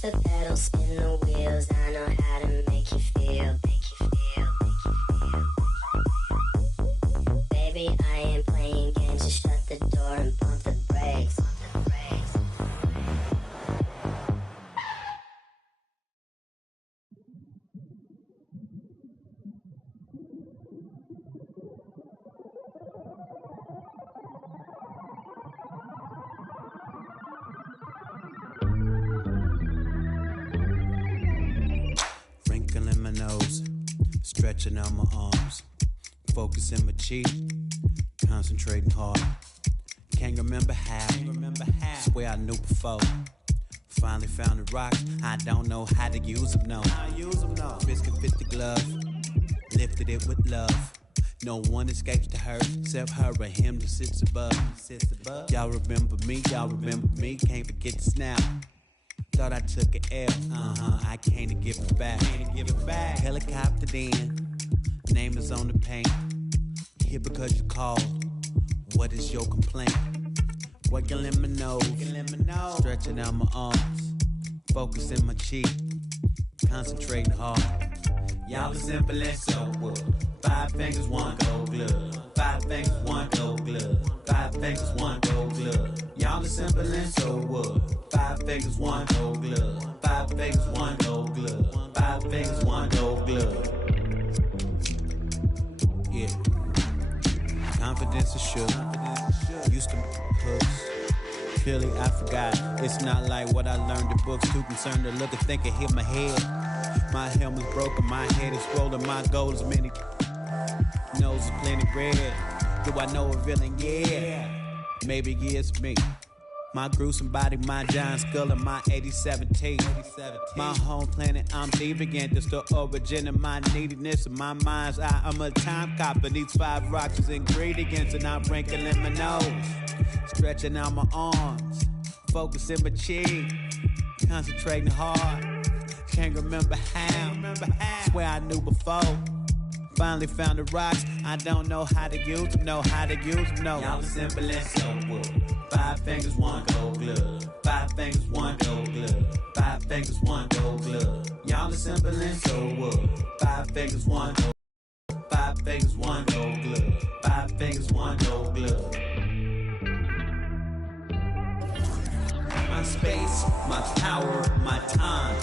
Push the pedal, spin the wheels. I know how to make you feel, make you feel, make you feel. Baby, I ain't playing games. Just shut the door and pump the brakes. Pump the brakes. Wrinkling my nose, stretching out my arms, focusing my cheek, concentrating hard. Can't remember how, swear I knew before. Finally found the rocks, I don't know how to use them, no. Biscuit fit the glove, lifted it with love. No one escapes the hurt, except her or him that sits above. Y'all remember me, can't forget the snap. Thought I took an L, I can't give it back. Helicopter in, name is on the paint. Here because you called, what is your complaint? Working in my nose, stretching out my arms, focusing my cheek, concentrating hard. Y'all as simple as so wood. 5 fingers, 1 gold glove. 5 fingers, 1 gold glove. 5 fingers, 1 gold glove. Y'all as simple as so wood. 5 fingers, 1 gold glove. 5 fingers, 1 gold glove. 5 fingers, 1 gold glove. Yeah. Confidence is sure. Used to hooks. Clearly I forgot. It's not like what I learned in books. Too concerned to look and think and hit my head. My helmet's broken, my head is swollen, my goal is many. Nose is plenty red. Do I know a villain? Yeah. Maybe it's me. My gruesome body, my giant skull, and my 87 teeth. My home planet, I'm deviant. It's the origin of my neediness and my mind's eye. I'm a time cop, and these 5 rocks is ingredients, and I'm wrinkling my nose, stretching out my arms, focusing my cheek, concentrating hard. Can't remember how, swear I knew before. Finally found the rocks, I don't know how to use them, no. Y'all simple as so wood. 5 fingers, 1 gold glove. 5 fingers, 1 gold glove. 5 fingers, 1 gold glove. Y'all simple as so wood. 5 fingers, 1 gold. 5 fingers, 1 gold glove. 5 fingers, 1 gold glove. My space, my power, my time.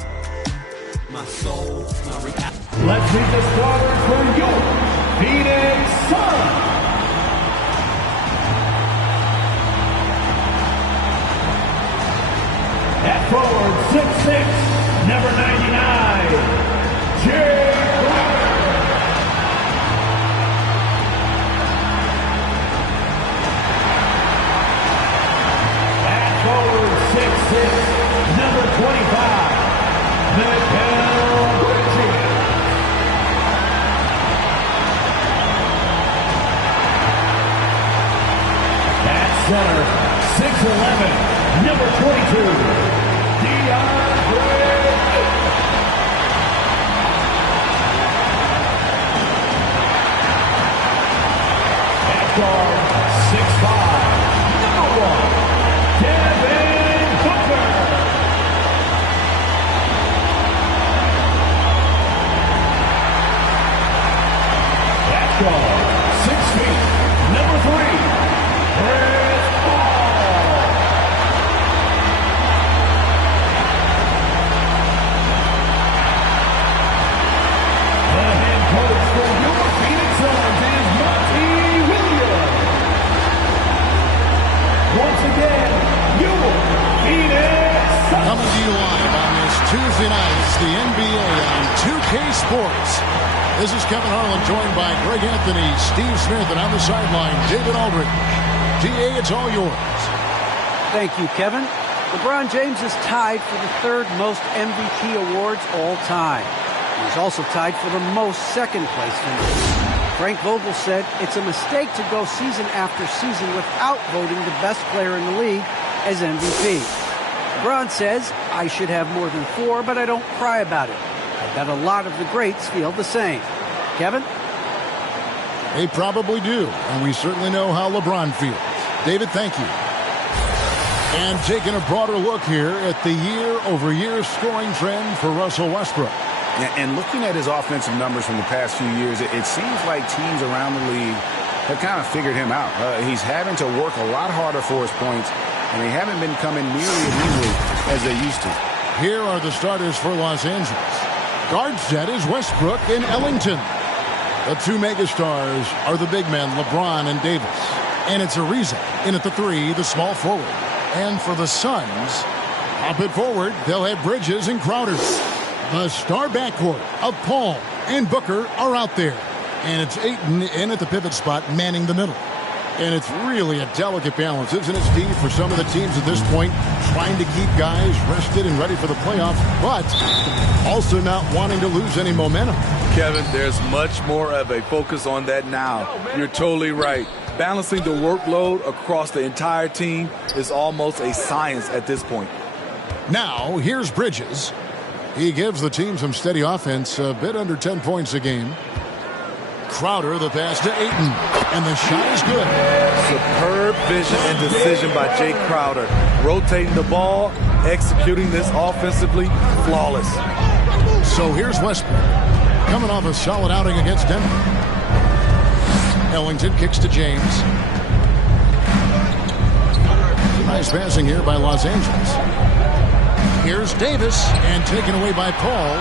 My soul, my reality. Let's meet the starters for your Phoenix Suns. At forward, 6'6", number 99, Jay Brown. At forward, 6'6", number 25, Miguel Bridges. At center, 6'11", number 22, DeAndre. At guard, 6'5", number 1, Devin Booker. Guard, 6 feet, number 3, Chris Paul. The head coach for your Phoenix Suns is Monty Williams. Once again, your Phoenix Suns. Coming to you live on this Tuesday night, it's the NBA on 2K Sports. This is Kevin Harlan, joined by Greg Anthony, Steve Smith, and on the sideline, David Aldridge. DA, it's all yours. Thank you, Kevin. LeBron James is tied for the 3rd most MVP awards all time. He's also tied for the most second-place finishes. Frank Vogel said it's a mistake to go season after season without voting the best player in the league as MVP. LeBron says, I should have more than 4, but I don't cry about it. I bet a lot of the greats feel the same. Kevin? They probably do, and we certainly know how LeBron feels. David, thank you. And taking a broader look here at the year-over-year scoring trend for Russell Westbrook. And looking at his offensive numbers from the past few years, it seems like teams around the league have kind of figured him out. He's having to work a lot harder for his points, and they haven't been coming nearly as easily as they used to. Here are the starters for Los Angeles. Guard set is Westbrook and Ellington. The two megastars are the big men, LeBron and Davis. And it's Ariza in at the 3, the small forward. And for the Suns, up it forward, they'll have Bridges and Crowder. The star backcourt of Paul and Booker are out there. And it's Ayton in at the pivot spot, manning the middle. And it's really a delicate balance, isn't it, Steve, for some of the teams at this point, trying to keep guys rested and ready for the playoffs, but also not wanting to lose any momentum. Kevin, there's much more of a focus on that now. You're totally right. Balancing the workload across the entire team is almost a science at this point. Now, here's Bridges. He gives the team some steady offense, a bit under 10 points a game. Crowder, the pass to Ayton, and the shot is good. Superb vision and decision by Jay Crowder. Rotating the ball, executing this offensively, flawless. So here's Westbrook, coming off a solid outing against Denver. Ellington kicks to James. Nice passing here by Los Angeles. Here's Davis, and taken away by Paul.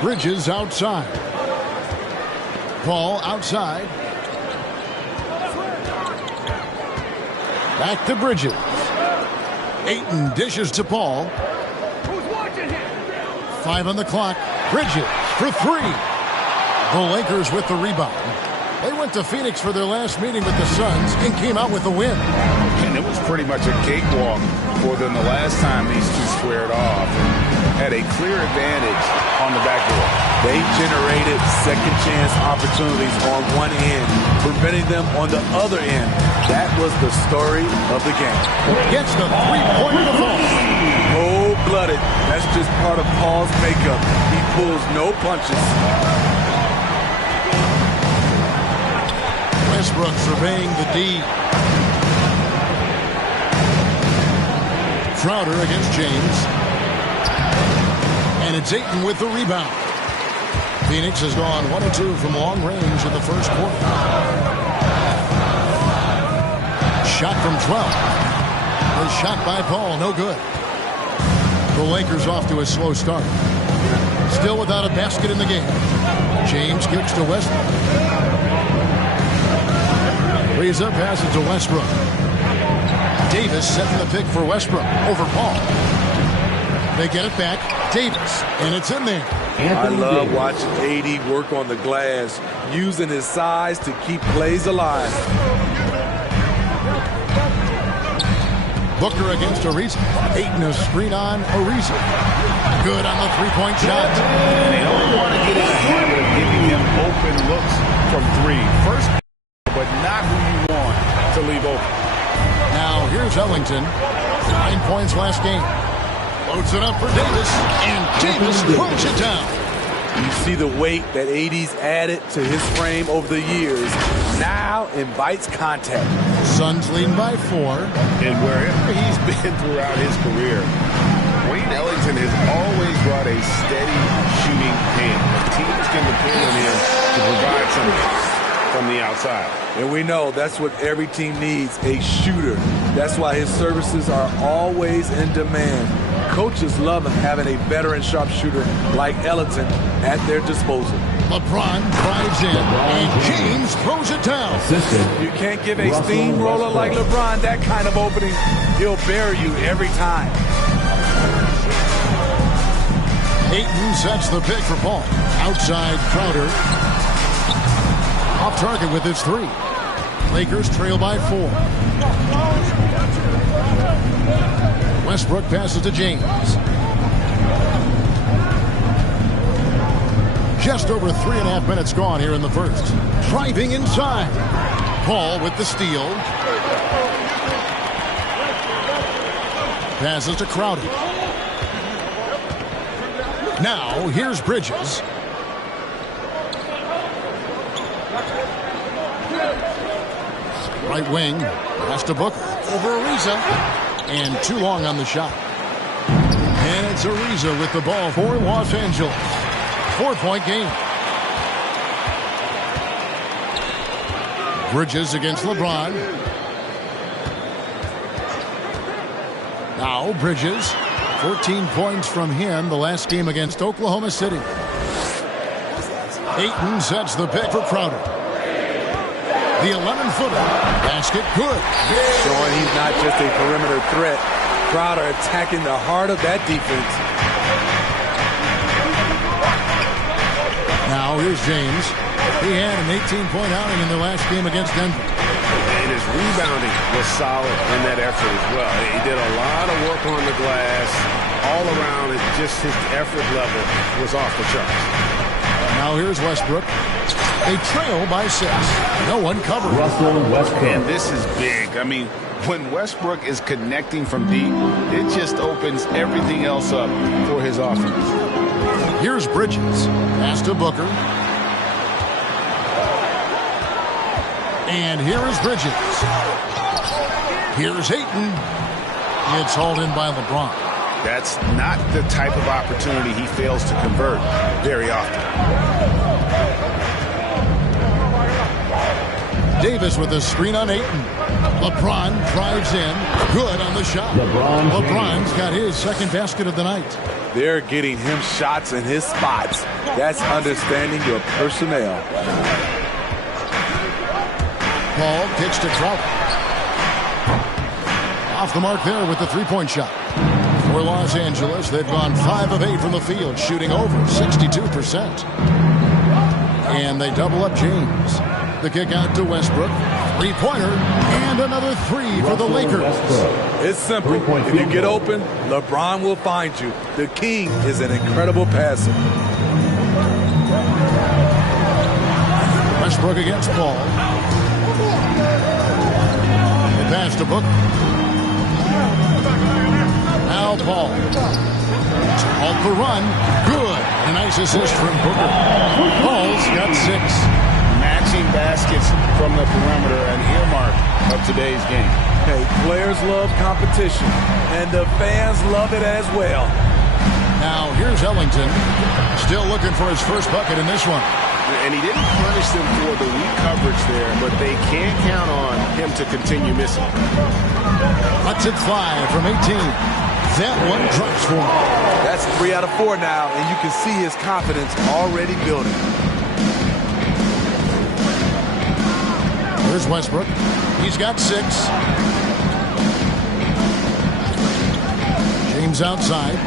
Bridges outside. Paul outside. Back to Bridges. Ayton dishes to Paul. 5 on the clock. Bridges for 3. The Lakers with the rebound. They went to Phoenix for their last meeting with the Suns and came out with a win. And it was pretty much a cakewalk for them the last time these two squared off. Had a clear advantage on the backboard. They generated second chance opportunities on one end, preventing them on the other end. That was the story of the game. Gets the three-pointer to fall. Cold-blooded. That's just part of Paul's makeup. He pulls no punches. Westbrook surveying the D. Crowder against James. And it's Ayton with the rebound. Phoenix has gone 1 of 2 from long range in the first quarter. Shot from 12. The shot by Paul, no good. The Lakers off to a slow start. Still without a basket in the game. James kicks to Westbrook. Ariza passes to Westbrook. Davis setting the pick for Westbrook over Paul. They get it back. Davis, and it's in there. I love watching AD work on the glass, using his size to keep plays alive. Booker against Ariza. Ayton a screen on Ariza. Good on the three-point shot. And they don't want to get in the habit of giving him open looks from 3. First, but not who you want to leave open. Now here's Ellington. 9 points last game. Loads it up for Davis, and Davis throws it down. You see the weight that AD's added to his frame over the years. Now invites contact. Suns leading by 4. And wherever he's been throughout his career, Wayne Ellington has always brought a steady shooting hand. Teams can depend on him to provide something from the outside. And we know that's what every team needs, a shooter. That's why his services are always in demand. Coaches love having a veteran sharpshooter like Ellington at their disposal. LeBron drives in, and James throws it down. You can't give a steamroller like LeBron that kind of opening. He'll bury you every time. Ayton sets the pick for Paul. Outside Crowder. Off target with his 3. Lakers trail by 4. Westbrook passes to James. Just over 3.5 minutes gone here in the first. Driving inside. Paul with the steal. Passes to Crowder. Now here's Bridges. Right wing. Pass to Booker. Over Ariza. And too long on the shot. And it's Ariza with the ball for Los Angeles. 4-point game. Bridges against LeBron. Now Bridges. 14 points from him the last game against Oklahoma City. Ayton sets the pick for Crowder. The 11-footer. Basket good. Showing he's not just a perimeter threat. Crowder attacking the heart of that defense. Now here's James. He had an 18-point outing in the last game against Denver. And his rebounding was solid in that effort as well. He did a lot of work on the glass. All around, just his effort level was off the charts. Now here's Westbrook. They trail by 6. No one covers. Russell Westbrook. And this is big. I mean, when Westbrook is connecting from deep, it just opens everything else up for his offense. Here's Bridges. Pass to Booker. And here is Bridges. Here's Ayton. It's hauled in by LeBron. That's not the type of opportunity he fails to convert very often. Davis with a screen on Ayton. LeBron drives in. Good on the shot. LeBron's got his second basket of the night. They're getting him shots in his spots. That's understanding your personnel. Paul kicks to Crowder. Off the mark there with the three-point shot. For Los Angeles, they've gone 5 of 8 from the field, shooting over 62%. And they double up James. The kick out to Westbrook. Three-pointer. And another 3 for the Lakers. It's simple. If you get open, LeBron will find you. The king is an incredible passer. Westbrook against Paul. The pass to Booker. Now Paul. Off the run. Good. A nice assist from Booker. Paul's got 6. Matching baskets from the perimeter, an earmark of today's game. Hey, players love competition, and the fans love it as well. Now here's Ellington. Still looking for his first bucket in this one. And he didn't punish them for the weak coverage there, but they can't count on him to continue missing. Lets it fly from 18. That one drops for him. That's 3 out of 4 now, and you can see his confidence already building. Here's Westbrook. He's got 6. James outside.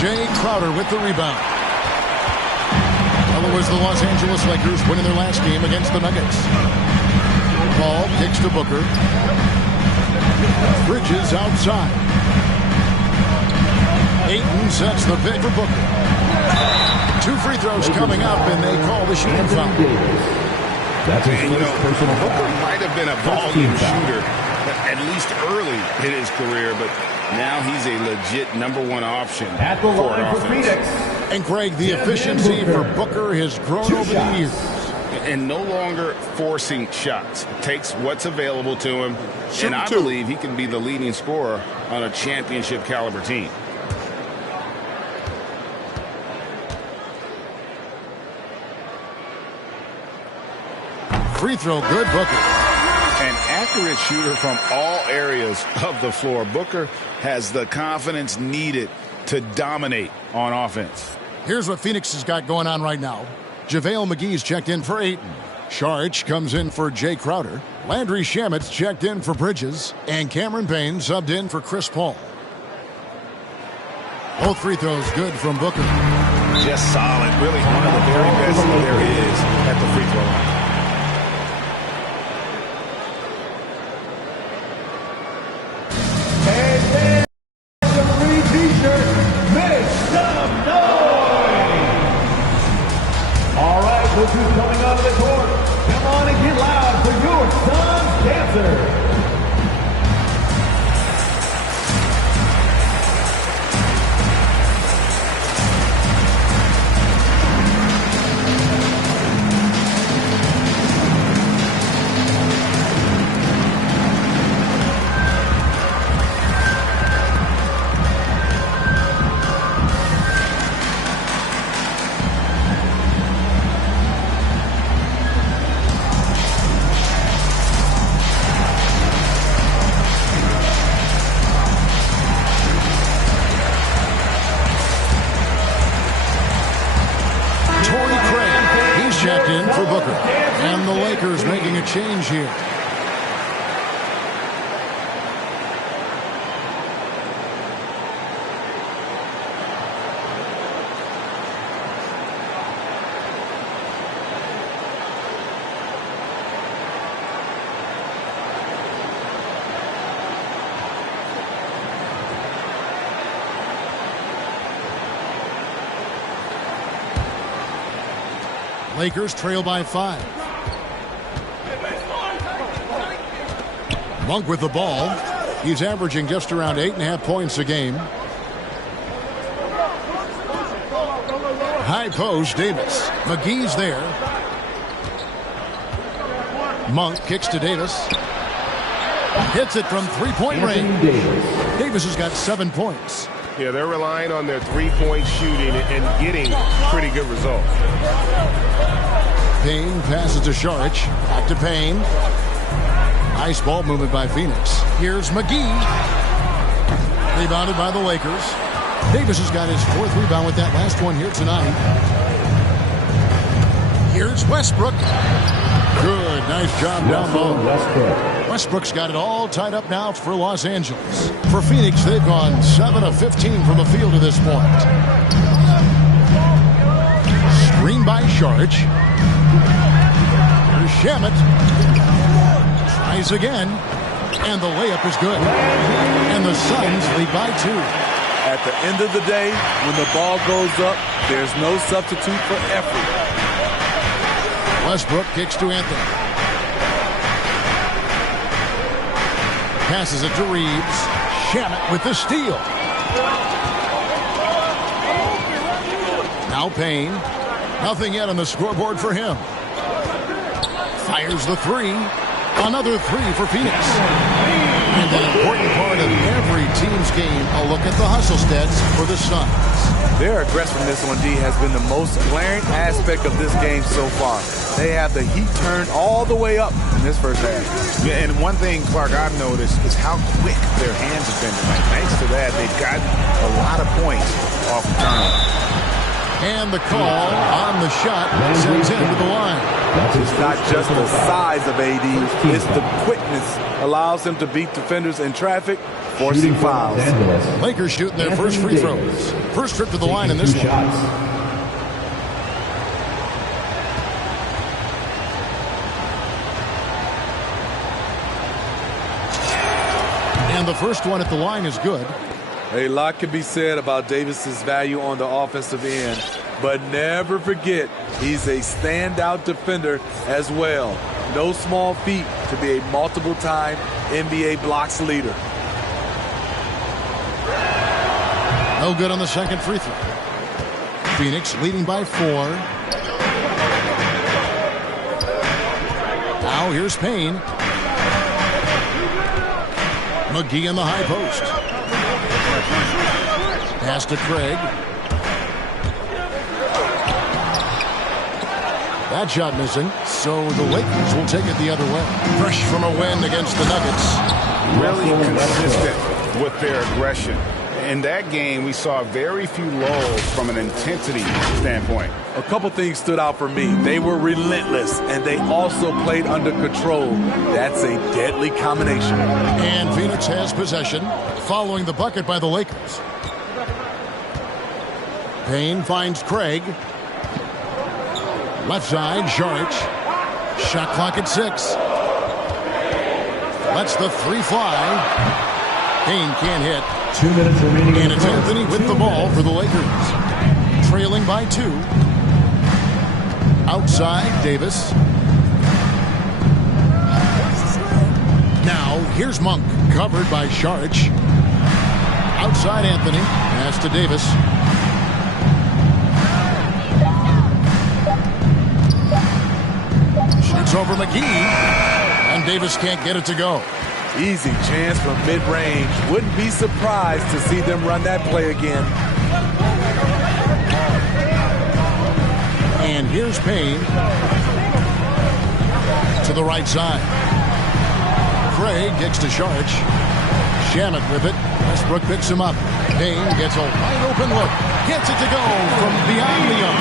Jay Crowder with the rebound. Well, it was the Los Angeles Lakers winning their last game against the Nuggets. Paul kicks to Booker. Bridges outside. Ayton sets the pick for Booker. 2 free throws coming up, and they call the shooting foul. That's his first personal foul. Booker might have been a volume shooter, at least early in his career, but now he's a legit #1 option At the for line an for offense. Phoenix. And Craig, the efficiency for Booker has grown over the years. And no longer forcing shots. Takes what's available to him, and I believe he can be the leading scorer on a championship caliber team. Free throw good, Booker. An accurate shooter from all areas of the floor. Booker has the confidence needed to dominate on offense. Here's what Phoenix has got going on right now. JaVale McGee's checked in for Ayton. Saric comes in for Jay Crowder. Landry Shamit's checked in for Bridges. And Cameron Payne subbed in for Chris Paul. Both free throws good from Booker. Just solid. Really one of the very best there is at the free throw line. Look who's coming onto the court. Come on and get loud for your son's dancer. for Booker. And the Lakers making a change here. Lakers trail by 5. Monk with the ball. He's averaging just around 8.5 points a game. High post, Davis. McGee's there. Monk kicks to Davis. Hits it from three-point range. Davis has got 7 points. Yeah, they're relying on their three-point shooting and getting pretty good results. Payne passes to Saric. Back to Payne. Nice ball movement by Phoenix. Here's McGee. Rebounded by the Lakers. Davis has got his 4th rebound with that last one here tonight. Here's Westbrook. Good. Nice job down low. Westbrook's got it all tied up now for Los Angeles. For Phoenix, they've gone 7 of 15 from the field to this point. Screen by Saric. Here's Shamet. Tries again. And the layup is good. And the Suns lead by 2. At the end of the day, when the ball goes up, there's no substitute for effort. Westbrook kicks to Anthony. Passes it to Reeves. Shamet with the steal. Now Payne. Nothing yet on the scoreboard for him. Fires the 3. Another 3 for Phoenix. And an important part of every team's game, a look at the hustle stats for the Suns. Their aggressiveness on D has been the most glaring aspect of this game so far. They have the heat turned all the way up in this first half. Yeah, and one thing, Clark, I've noticed is how quick their hands have been tonight. Thanks to that, they've gotten a lot of points off the turnover. And the call on the shot sends him to the line. It's not just the size of AD, it's the quickness allows him to beat defenders in traffic, forcing fouls. Lakers shooting their first free throws. First trip to the line in this one. And the first one at the line is good. A lot can be said about Davis's value on the offensive end, but never forget he's a standout defender as well. No small feat to be a multiple-time NBA blocks leader. No good on the second free throw. Phoenix leading by 4. Now here's Payne. McGee in the high post. Pass to Craig. That shot missing, so the Lakers will take it the other way. Fresh from a win against the Nuggets. Really consistent with their aggression. In that game, we saw very few lulls from an intensity standpoint. A couple things stood out for me. They were relentless, and they also played under control. That's a deadly combination. And Phoenix has possession, following the bucket by the Lakers. Payne finds Craig. Left side, Saric. Shot clock at 6. Lets the 3 fly. Payne can't hit. 2 minutes remaining. And it's Anthony with the ball for the Lakers. Trailing by 2. Outside, Davis. Now, here's Monk, covered by Saric. Outside, Anthony. Pass to Davis. Shoots over McGee. And Davis can't get it to go. Easy chance from mid-range. Wouldn't be surprised to see them run that play again. And here's Payne. To the right side. Craig kicks to Saric. Shamet with it. Westbrook picks him up. Payne gets a wide open look. Gets it to go from beyond the arc.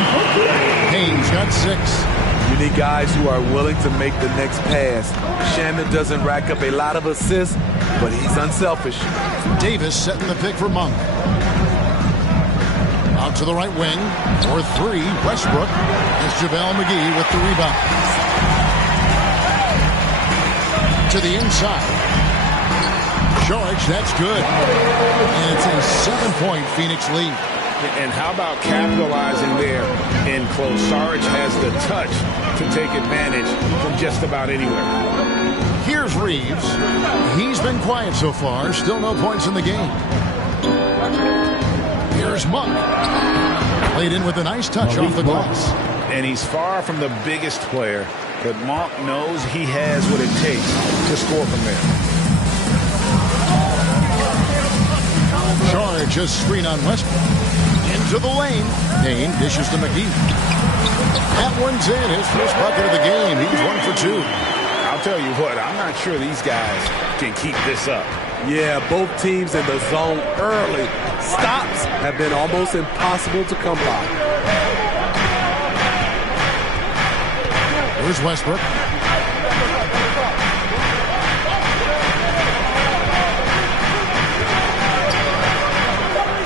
Payne's got 6. You need guys who are willing to make the next pass. Shannon doesn't rack up a lot of assists, but he's unselfish. Davis setting the pick for Monk. Out to the right wing for three. Westbrook. It's JaVale McGee with the rebound. To the inside. George, that's good. And it's a 7-point Phoenix lead. And how about capitalizing there in close? Sarge has the touch to take advantage from just about anywhere. Here's Reeves. He's been quiet so far. Still no points in the game. Here's Monk. Played in with a nice touch off the glass. And he's far from the biggest player, but Monk knows he has what it takes to score from there. George, a screen on Westbrook. Into the lane. Kane dishes to McGee. That one's in. His first bucket of the game. He's 1 for 2. I'll tell you what, I'm not sure these guys can keep this up. Yeah, both teams in the zone early. Stops have been almost impossible to come by. Here's Westbrook.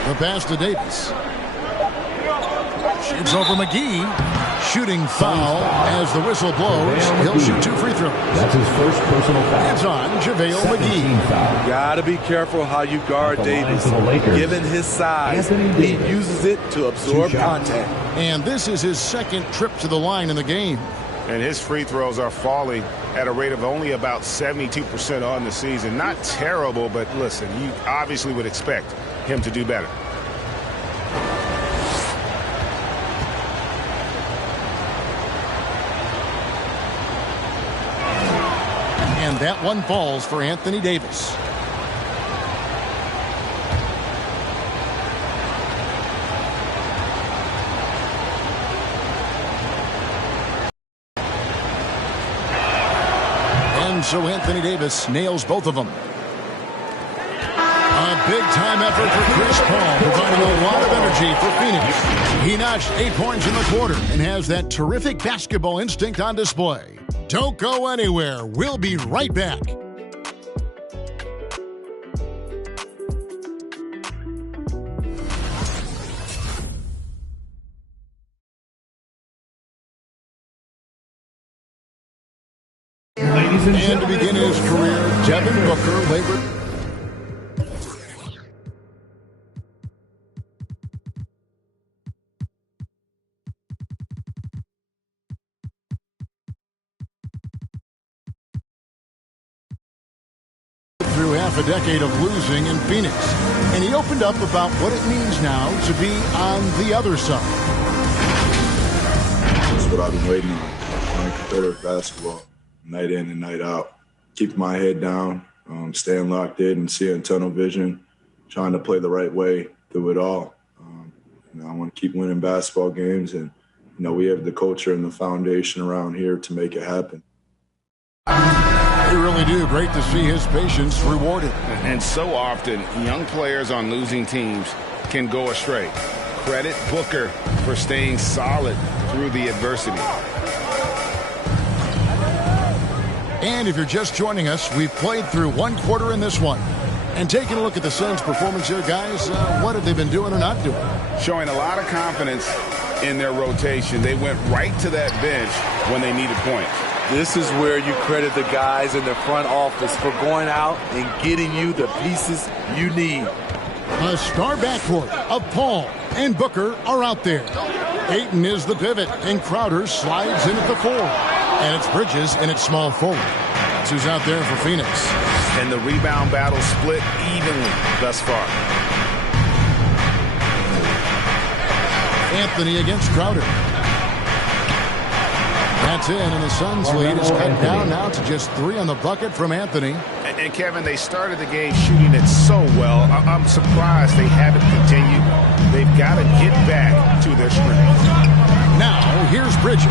The pass to Davis. Shoots over McGee. Shooting foul as the whistle blows. He'll shoot 2 free throws. That's his first personal foul. It's on JaVale McGee. Foul. Gotta be careful how you guard Davis. Given his size, he uses it to absorb contact. And this is his second trip to the line in the game. And his free throws are falling at a rate of only about 72% on the season. Not terrible, but listen, you obviously would expect him to do better. And that one falls for Anthony Davis. And so Anthony Davis nails both of them. A big-time effort for Chris Paul, providing a lot of energy for Phoenix. He notched 8 points in the quarter and has that terrific basketball instinct on display. Don't go anywhere. We'll be right back. And to begin his career, Devin Booker labored. Through half a decade of losing in Phoenix, and he opened up about what it means now to be on the other side. That's what I've been waiting on, playing competitive basketball, night in and night out. Keep my head down, staying locked in and seeing tunnel vision, trying to play the right way through it all. I want to keep winning basketball games, and we have the culture and the foundation around here to make it happen. They really do. Great to see his patience rewarded. And so often, young players on losing teams can go astray. Credit Booker for staying solid through the adversity. And if you're just joining us, we've played through one quarter in this one. And taking a look at the Suns' performance here, guys, what have they been doing or not doing? Showing a lot of confidence in their rotation. They went right to that bench when they needed points. This is where you credit the guys in the front office for going out and getting you the pieces you need. A star backcourt of Paul and Booker are out there. Ayton is the pivot, and Crowder slides in at the 4. And it's Bridges in at small forward. That's who's out there for Phoenix. And the rebound battle split evenly thus far. Anthony against Crowder. That's in, and the Suns' lead is cut down now to just 3 on the bucket from Anthony. And Kevin, they started the game shooting it so well. I'm surprised they haven't continued. They've got to get back to their strength. Now, here's Bridges.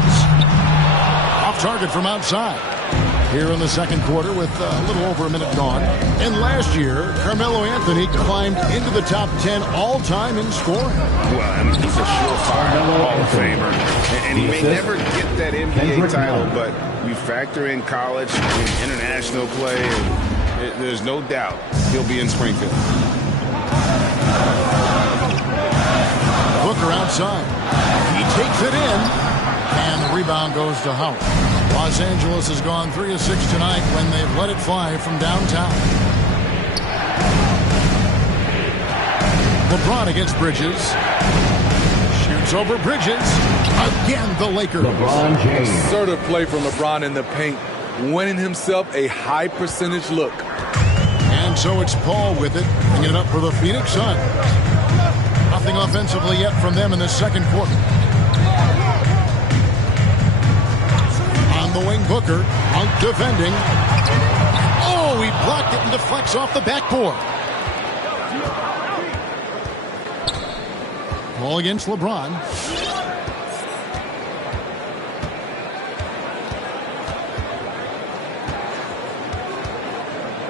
Off target from outside. here in the second quarter with a little over a minute gone. And last year, Carmelo Anthony climbed into the top 10 all-time in scoring. Well, I mean, he's a surefire Hall of Famer. And he may never get that NBA title, but you factor in college and international play, and there's no doubt he'll be in Springfield. Booker outside. He takes it in, and the rebound goes to Howard. Los Angeles has gone 3 of 6 tonight when they've let it fly from downtown. LeBron against Bridges. Shoots over Bridges. Again, the Lakers. LeBron James. Assertive play from LeBron in the paint, winning himself a high percentage look. And so it's Paul with it, bringing it up for the Phoenix Suns. Nothing offensively yet from them in the second quarter. On the wing, Booker. Monk defending. Oh, he blocked it and deflects off the backboard. Ball against LeBron.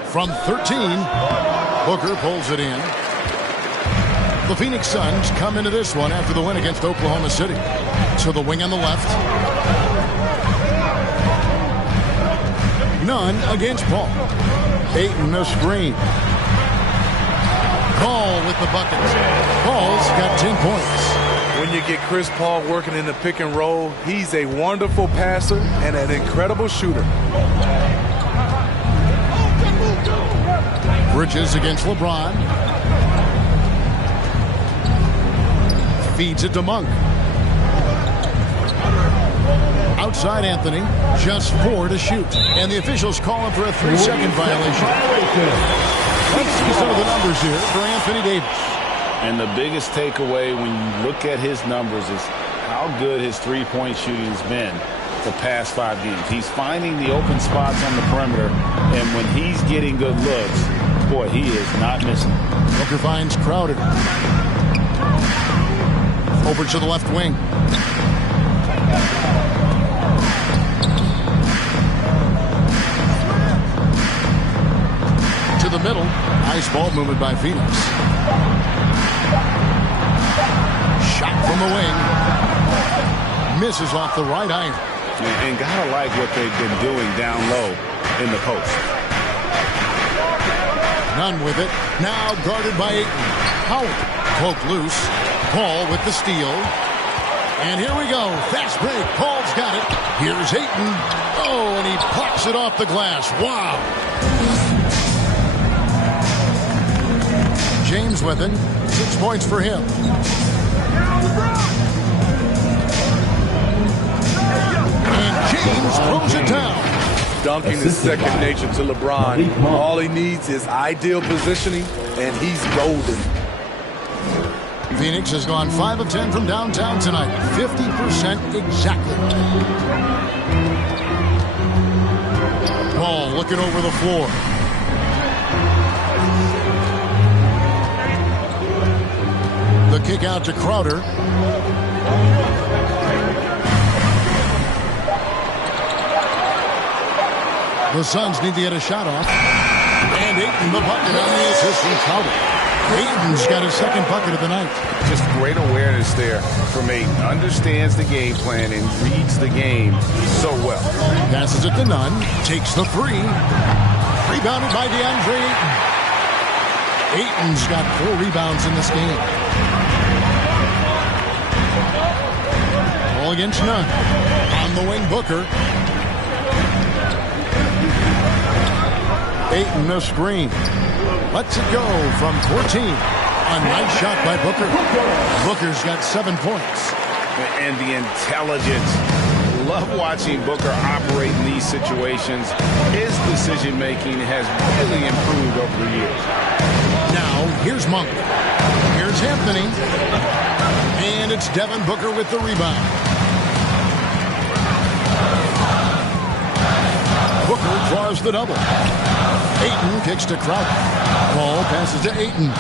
From 13, Booker pulls it in. The Phoenix Suns come into this one after the win against Oklahoma City. So the wing on the left. Nunn against Paul. Ayton a screen. Paul with the buckets. Paul's got 10 points. When you get Chris Paul working in the pick and roll, he's a wonderful passer and an incredible shooter. Bridges against LeBron. Feeds it to Monk. Outside Anthony. Just 4 to shoot. And the officials call him for a 3-second violation. Let's see some of the numbers here for Anthony Davis. And the biggest takeaway when you look at his numbers is how good his three-point shooting has been the past 5 games. He's finding the open spots on the perimeter, and when he's getting good looks, boy, he is not missing. Booker finds Crowder. Over to the left wing. To the middle. Nice ball movement by Phoenix. Shot from the wing. Misses off the right iron. And gotta like what they've been doing down low in the post. Nunn with it. Now guarded by Ayton. Howard poked loose. Paul with the steal. And here we go. Fast break. Paul's got it. Here's Ayton. Oh, and he pops it off the glass. Wow. James with it. 6 points for him. And James throws it down. Dunking is second nature to LeBron. All he needs is ideal positioning, and he's golden. Phoenix has gone 5 of 10 from downtown tonight. 50% exactly. Paul looking over the floor. The kick out to Crowder. The Suns need to get a shot off. And Ayton the bucket on the assist from Crowder. Ayton's got his second bucket of the night. Just great awareness there from Ayton. Understands the game plan and reads the game so well. Passes it to Nunn. Takes the three. Rebounded by DeAndre Ayton. Ayton's got 4 rebounds in this game. Ball against Nunn. On the wing, Booker. Ayton a screen. Lets it go from 14. A nice shot by Booker. Booker's got 7 points. And the intelligence. Love watching Booker operate in these situations. His decision-making has really improved over the years. Now, here's Monk. Here's Anthony. And it's Devin Booker with the rebound. Booker draws the double. Ayton kicks to Crowder. Ball passes to Ayton.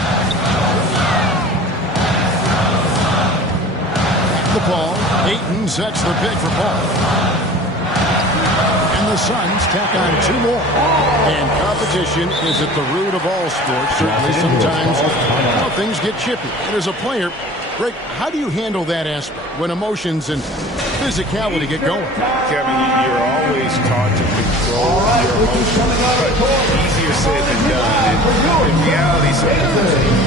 The ball. Ayton sets the pick for Paul. And the Suns tack on 2 more. And competition is at the root of all sports. Certainly sometimes things get chippy. And as a player, Greg, how do you handle that aspect when emotions and physicality get going? Kevin, you're always taught to control your emotions, but easier said than done. And in reality, sometimes you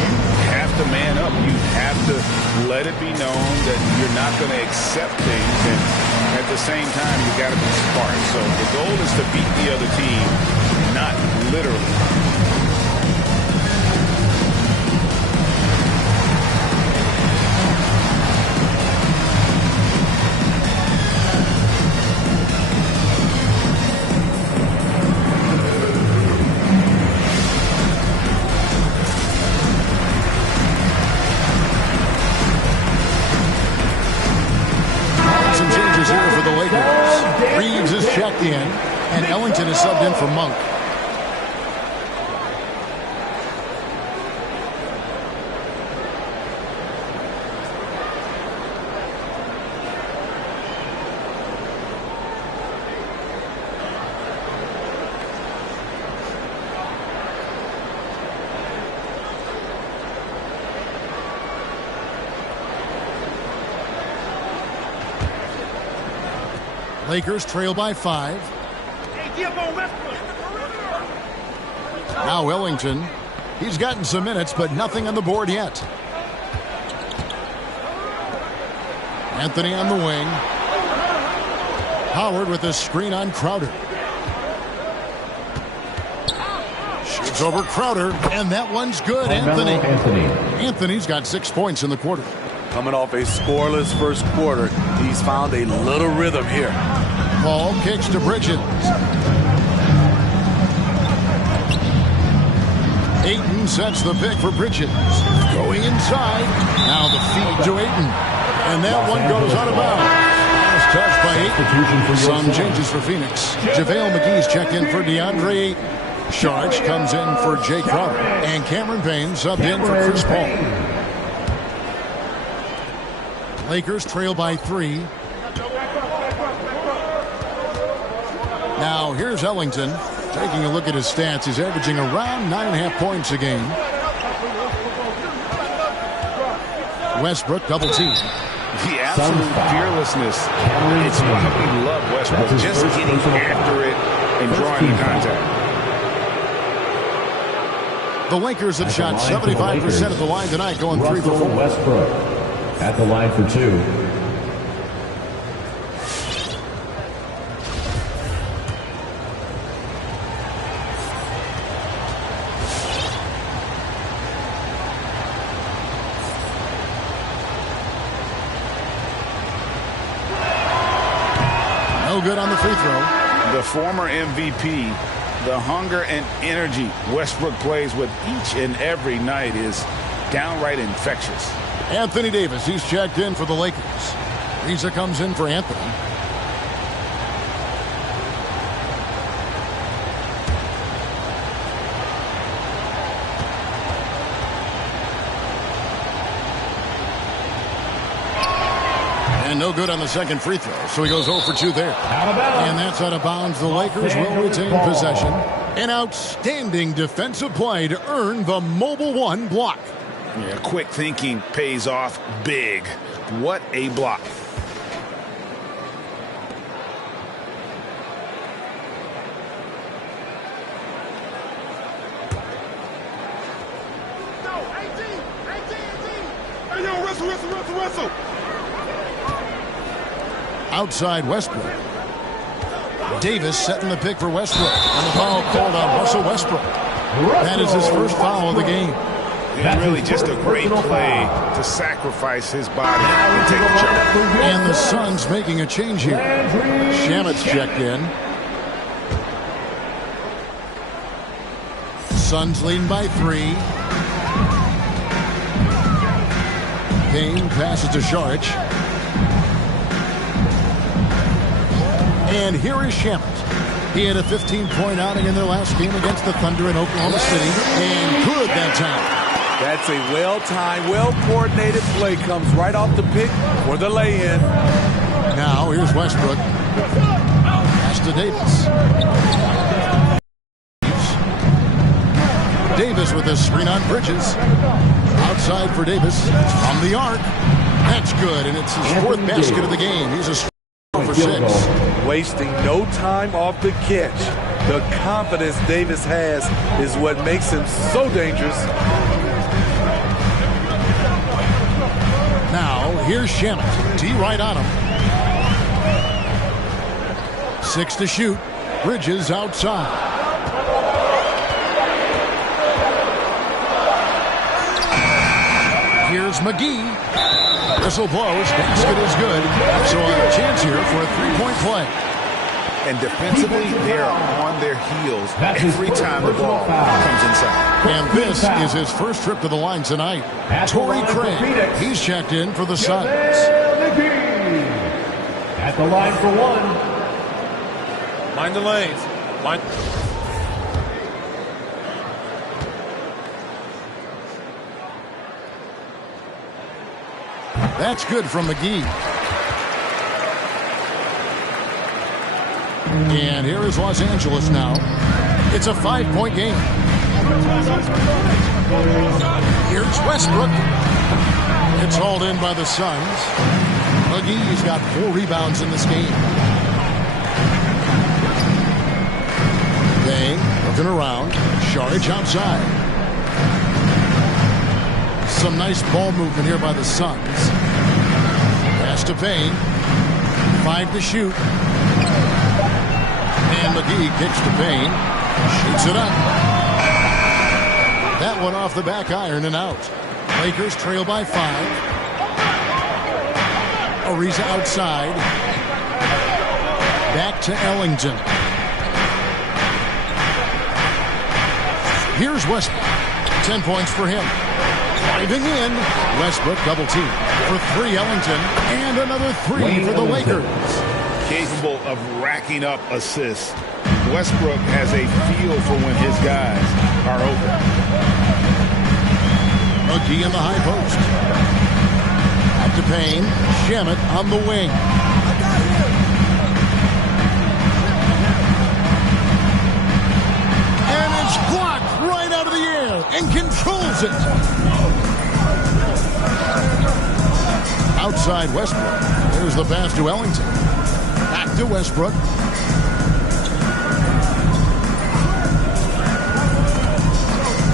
have to man up. You have to let it be known that you're not going to accept things, and at the same time, you got to be smart. So the goal is to beat the other team, not literally. Here for the Lakers. Reeves is checked in, and Ellington is subbed in for Monk. Lakers trail by 5. Now Ellington. He's gotten some minutes, but nothing on the board yet. Anthony on the wing. Howard with a screen on Crowder. Shoots over Crowder, and that one's good. Anthony's got 6 points in the quarter. Coming off a scoreless first quarter, he's found a little rhythm here. Paul kicks to Bridges. Ayton sets the pick for Bridges. Going inside. Now the feed to Ayton. And that one goes out of bounds. Last touch by Ayton. Some changes for Phoenix. JaVale McGee's checked in for DeAndre Ayton. Sharch comes in for Jay Crowder. And Cameron Payne subbed in for Chris Paul. Lakers trail by 3. Now here's Ellington. Taking a look at his stats, he's averaging around 9.5 points a game. Westbrook double team. The absolute fearlessness. It's why we love Westbrook. Just getting after it and drawing the contact. The Lakers have shot 75% of the line tonight, going 3 for 4. Westbrook at the line for 2. No good on the free throw. The former MVP, the hunger and energy Westbrook plays with each and every night is downright infectious. Anthony Davis, he's checked in for the Lakers. Reza comes in for Anthony. And no good on the second free throw, so he goes 0 for 2 there. And that's out of bounds. The Lakers will retain possession. An outstanding defensive play to earn the Mobile One block. Yeah, quick thinking pays off big. What a block. Hey, yo, wrestle. Outside Westbrook. Davis setting the pick for Westbrook. And the foul called on Russell Westbrook. That is his first foul of the game. And really just a great play to sacrifice his body and take the charge. And the Suns making a change here. Shamet's checked in. Suns leading by 3. Payne passes to Sharch. And here is Shamet. He had a 15-point outing in their last game against the Thunder in Oklahoma City. And good that time. That's a well-timed, well-coordinated play. Comes right off the pick for the lay-in. Now here's Westbrook. Pass to Davis. Davis with a screen on Bridges. Outside for Davis. From the arc. That's good, and it's his fourth basket of the game. He's a for 6. Wasting no time off the catch. The confidence Davis has is what makes him so dangerous. Now, here's Shamet. D right on him. 6 to shoot. Bridges outside. Here's McGee. Whistle blows. Basket is good. So a chance here for a three-point play. And defensively, they're on their heels every time the ball comes inside. And this is his first trip to the line tonight. Torrey Craig. He's checked in for the Suns. At the line for one. Mind the lanes. That's good from McGee. And here is Los Angeles now. It's a 5-point game. Here's Westbrook. It's hauled in by the Suns. McGee's got 4 rebounds in this game. Bang, looking around. Saric outside. Some nice ball movement here by the Suns. Pass to Payne. 5 to shoot. And McGee kicks to Payne. Shoots it up. That one off the back iron and out. Lakers trail by 5. Ariza outside. Back to Ellington. Here's Westbrook. 10 points for him. Driving in. Westbrook double team. For 3, Ellington. And another 3 for the Lakers. Capable of racking up assists. Westbrook has a feel for when his guys are open. McGee in the high post. Back to Payne. Shamet on the wing. And it's blocked right out of the air and controls it. Outside Westbrook. There's the pass to Ellington. Back to Westbrook.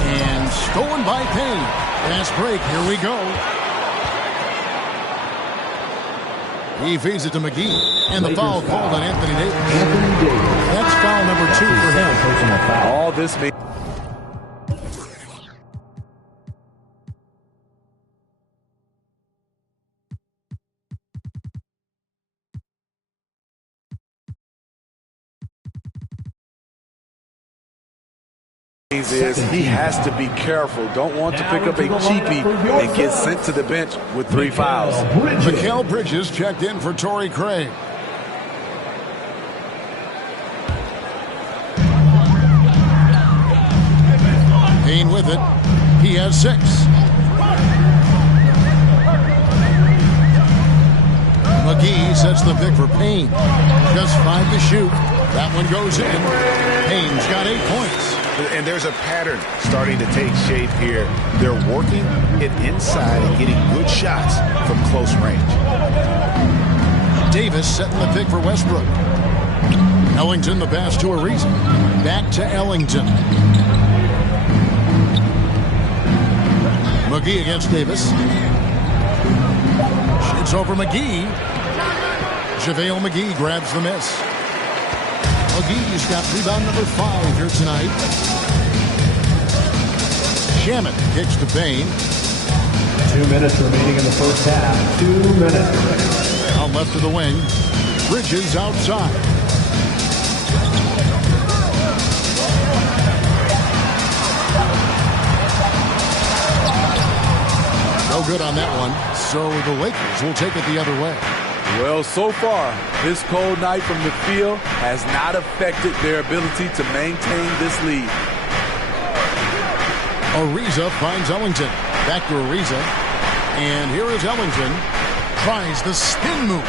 And stolen by Payne. Fast break. Here we go. He feeds it to McGee. And the foul called on Anthony Davis. That's foul number 2 for him. All this means. Is he has to be careful. Don't want to pick up a cheapie and get sent to the bench with 3 fouls. Mikal Bridges checked in for Torrey Craig. Payne with it. He has 6. McGee sets the pick for Payne. Just 5 to shoot. That one goes in. Payne's got 8 points. And there's a pattern starting to take shape here. They're working it inside and getting good shots from close range. Davis setting the pick for Westbrook. Ellington the pass to Ariza. Back to Ellington. McGee against Davis. Shoots over McGee. JaVale McGee grabs the miss. McGee's got rebound number 5 here tonight. Shamet kicks to Payne. 2 minutes remaining in the first half. 2 minutes. Out left of the wing. Bridges outside. No good on that one. So the Lakers will take it the other way. Well, so far, this cold night from the field has not affected their ability to maintain this lead. Ariza finds Ellington. Back to Ariza. And here is Ellington. Tries the spin move.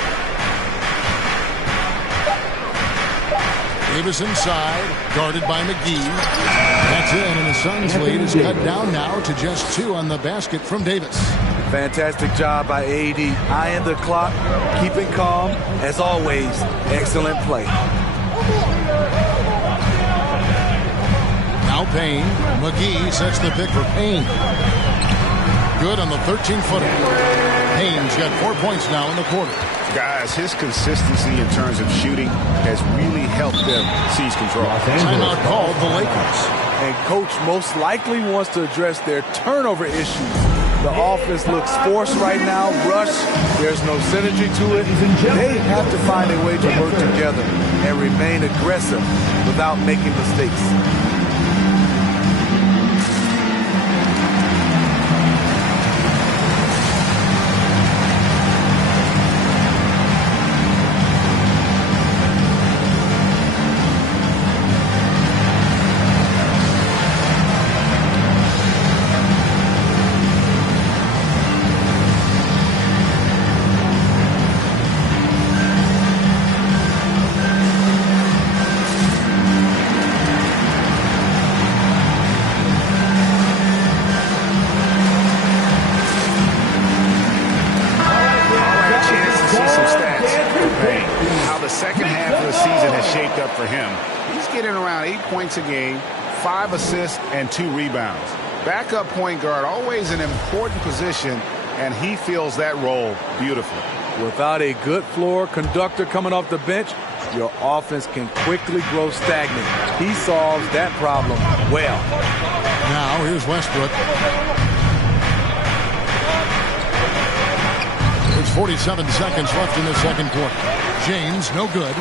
Davis inside, guarded by McGee. That's in, and the Suns' lead is cut down now to just 2 on the basket from Davis. Fantastic job by AD. Eyeing the clock, keeping calm. As always, excellent play. Now Payne. McGee sets the pick for Payne. Good on the 13-footer. Payne's got 4 points now in the quarter. Guys, his consistency in terms of shooting has really helped them seize control. Timeout called the Lakers. And coach most likely wants to address their turnover issues. The offense looks forced right now, rush. There's no synergy to it. They have to find a way to work together and remain aggressive without making mistakes. For him, he's getting around 8 points a game, 5 assists, and 2 rebounds. Backup point guard, always an important position, and he fills that role beautifully. Without a good floor conductor coming off the bench, your offense can quickly grow stagnant. He solves that problem well. Now here's Westbrook. There's 47 seconds left in the second quarter. James, no good.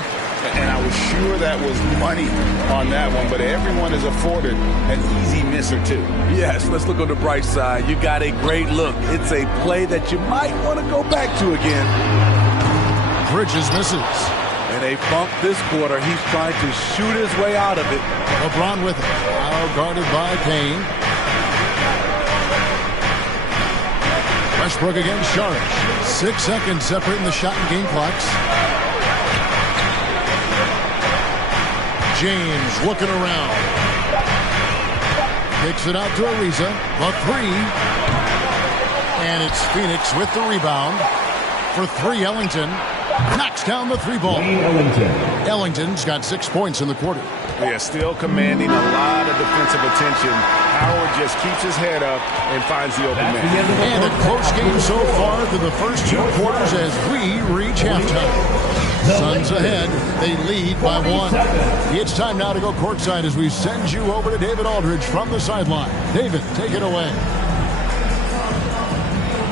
And I was sure that was money on that one, but everyone is afforded an easy miss or two. Yes, let's look on the bright side. You got a great look. It's a play that you might want to go back to again. Bridges misses. In a funk this quarter, he's trying to shoot his way out of it. LeBron with it. Now guarded by Payne. Westbrook against Saric. 6 seconds separating the shot and game clocks. James looking around. Kicks it out to Ariza. The 3. And it's Phoenix with the rebound. For 3, Ellington. Knocks down the 3 ball. Ellington's got 6 points in the quarter. They are still commanding a lot of defensive attention. Howard just keeps his head up and finds the open man. And a close game so far through the first 2 quarters as we reach halftime. Suns ahead. They lead by 1. It's time now to go courtside as we send you over to David Aldridge from the sideline. David, take it away.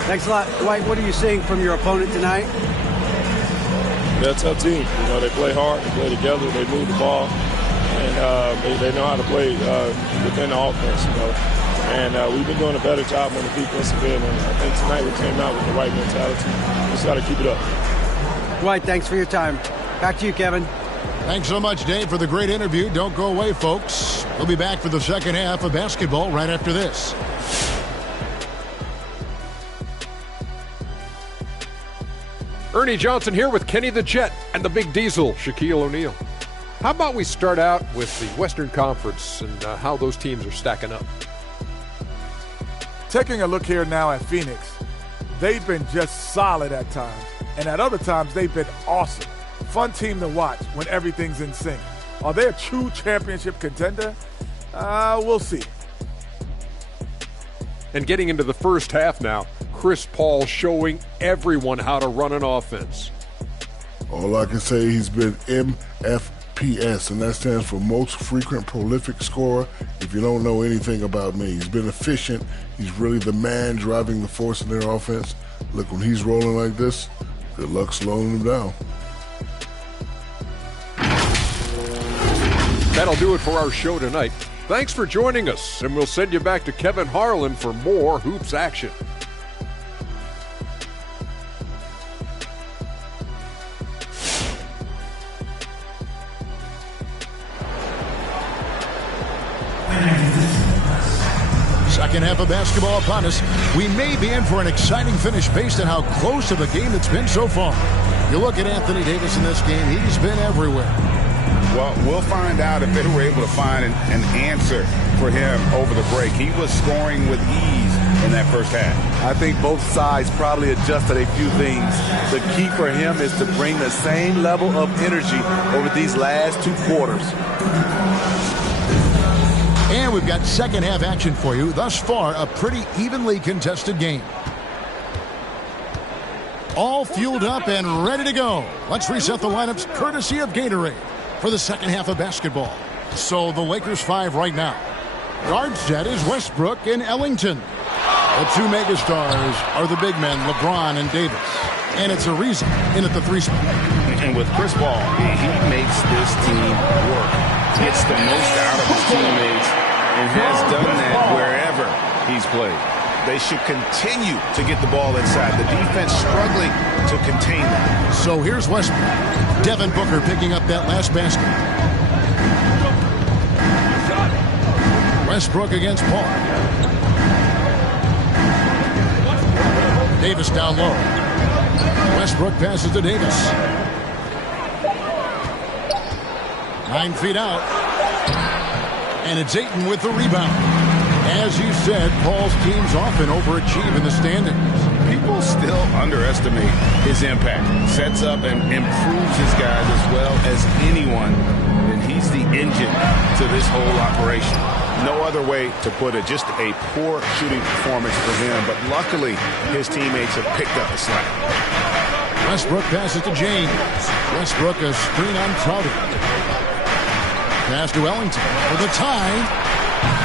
Thanks a lot. Dwight, what are you seeing from your opponent tonight? They're a tough team. You know, they play hard, they play together, they move the ball, and they know how to play within the offense, you know. And we've been doing a better job on the defensive end, and I think tonight we came out with the right mentality. We just got to keep it up. Dwight, thanks for your time. Back to you, Kevin. Thanks so much, Dave, for the great interview. Don't go away, folks. We'll be back for the second half of basketball right after this. Ernie Johnson here with Kenny the Jet and the Big Diesel, Shaquille O'Neal. How about we start out with the Western Conference and how those teams are stacking up? Taking a look here now at Phoenix, they've been just solid at times. And at other times, they've been awesome. Fun team to watch when everything's in sync. Are they a true championship contender? We'll see. And getting into the first half now, Chris Paul showing everyone how to run an offense. All I can say, he's been MFPS, and that stands for most frequent prolific scorer. If you don't know anything about me, he's been efficient. He's really the man driving the force in their offense. Look, when he's rolling like this, good luck slowing him down. That'll do it for our show tonight. Thanks for joining us, and we'll send you back to Kevin Harlan for more hoops action. Second half of basketball upon us. We may be in for an exciting finish based on how close of a game it's been so far. You look at Anthony Davis in this game, he's been everywhere. Well, we'll find out if they were able to find an answer for him over the break. He was scoring with ease in that first half. I think both sides probably adjusted a few things. The key for him is to bring the same level of energy over these last 2 quarters. And we've got second half action for you. Thus far, a pretty evenly contested game. All fueled up and ready to go. Let's reset the lineups courtesy of Gatorade for the second half of basketball. So the Lakers 5 right now. Guard set is Westbrook and Ellington. The 2 megastars are the big men, LeBron and Davis. And it's Ariza in at the 3 spot. And with Chris Paul, he makes this team work. Gets the most out of his teammates and has done that wherever he's played. They should continue to get the ball inside. The defense struggling to contain them. So here's Westbrook. Devin Booker picking up that last basket. Westbrook against Paul. Davis down low. Westbrook passes to Davis. 9 feet out. And it's Ayton with the rebound. As you said, Paul's teams often overachieve in the standings. People still underestimate his impact. Sets up and improves his guys as well as anyone. And he's the engine to this whole operation. No other way to put it. Just a poor shooting performance for him. But luckily, his teammates have picked up the slack. Westbrook passes to James. Westbrook a screen on Crowder. Pass to Ellington for the tie.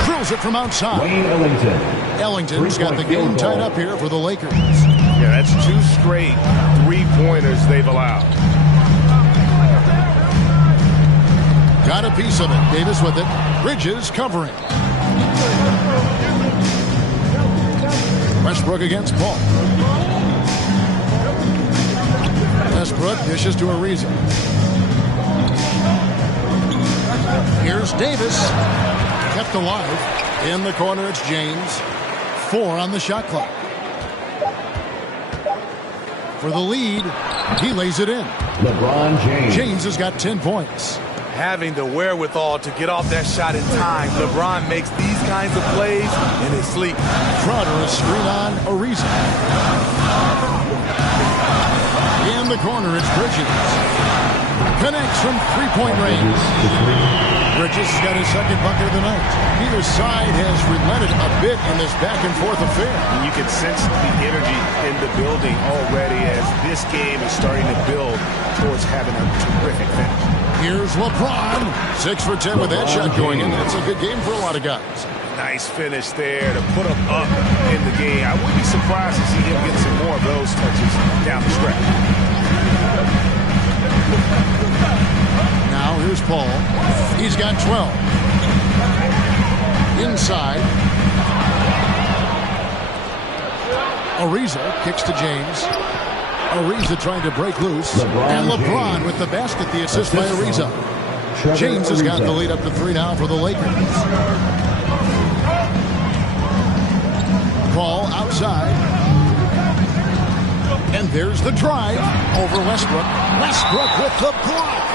Drills it from outside. Wayne Ellington. Ellington's got the game tied up here for the Lakers. Yeah, that's 2 straight 3-pointers they've allowed. Got a piece of it. Davis with it. Bridges covering. Westbrook against Paul. Westbrook dishes to Ariza. Here's Davis. Kept alive. In the corner, it's James. 4 on the shot clock. For the lead, he lays it in. LeBron James. James has got 10 points. Having the wherewithal to get off that shot in time, LeBron makes these kinds of plays in his sleep. Crowder a screen on Ariza. In the corner, it's Bridges. Connects from 3-point range. Bridges got his second bucket of the night. Neither side has relented a bit in this back-and-forth affair. And you can sense the energy in the building already as this game is starting to build towards having a terrific finish. Here's LeBron. 6 for 10 with that shot going in. That's a good game for a lot of guys. Nice finish there to put him up in the game. I wouldn't be surprised to see him get some more of those touches down the stretch. Now here's Paul. He's got 12. Inside. Ariza kicks to James. Ariza trying to break loose. And LeBron with the basket, the assist by Ariza. James has got the lead up to 3 now for the Lakers. Paul outside. And there's the drive over Westbrook. Westbrook with the block.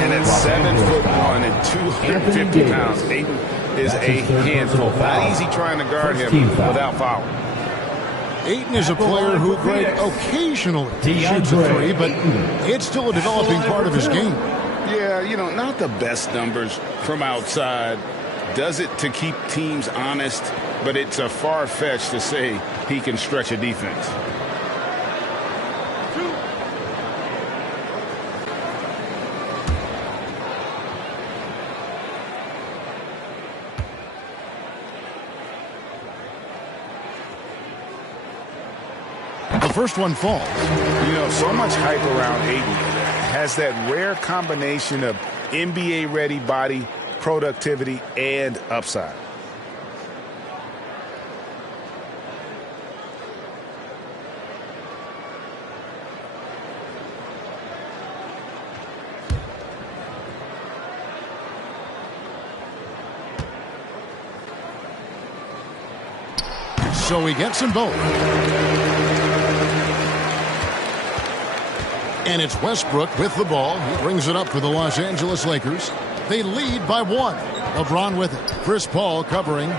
And at 7'1" and 250 pounds, Ayton is a handful. Not easy trying to guard him without fouling. Ayton is a player who, Greg, occasionally shoots a 3, but it's still a developing part of his game. Yeah, you know, not the best numbers from outside. Does it to keep teams honest, but it's a far-fetched to say he can stretch a defense. The first one falls. You know, so much hype around Ayton. Has that rare combination of NBA-ready body, productivity, and upside. So he gets them both. And it's Westbrook with the ball. He brings it up for the Los Angeles Lakers. They lead by 1. LeBron with it. Chris Paul covering.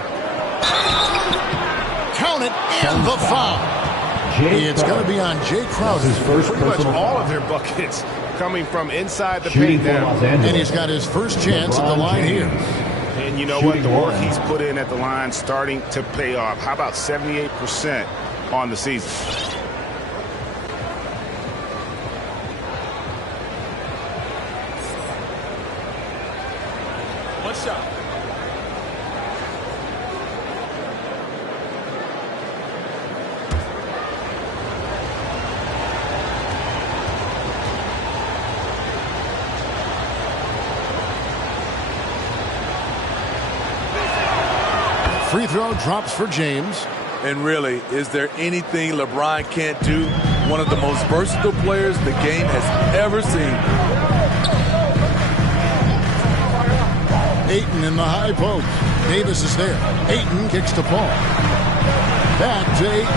Count it, and the foul. It's going to be on Jay Crowder. Pretty much all of their buckets coming from inside the paint now. And he's got his first chance at the line here. And you know what? The work he's put in at the line starting to pay off. How about 78% on the season? One shot. Free throw drops for James. And really, is there anything LeBron can't do? One of the most versatile players the game has ever seen. Ayton in the high post. Davis is there. Ayton kicks to Paul. Back to Ayton.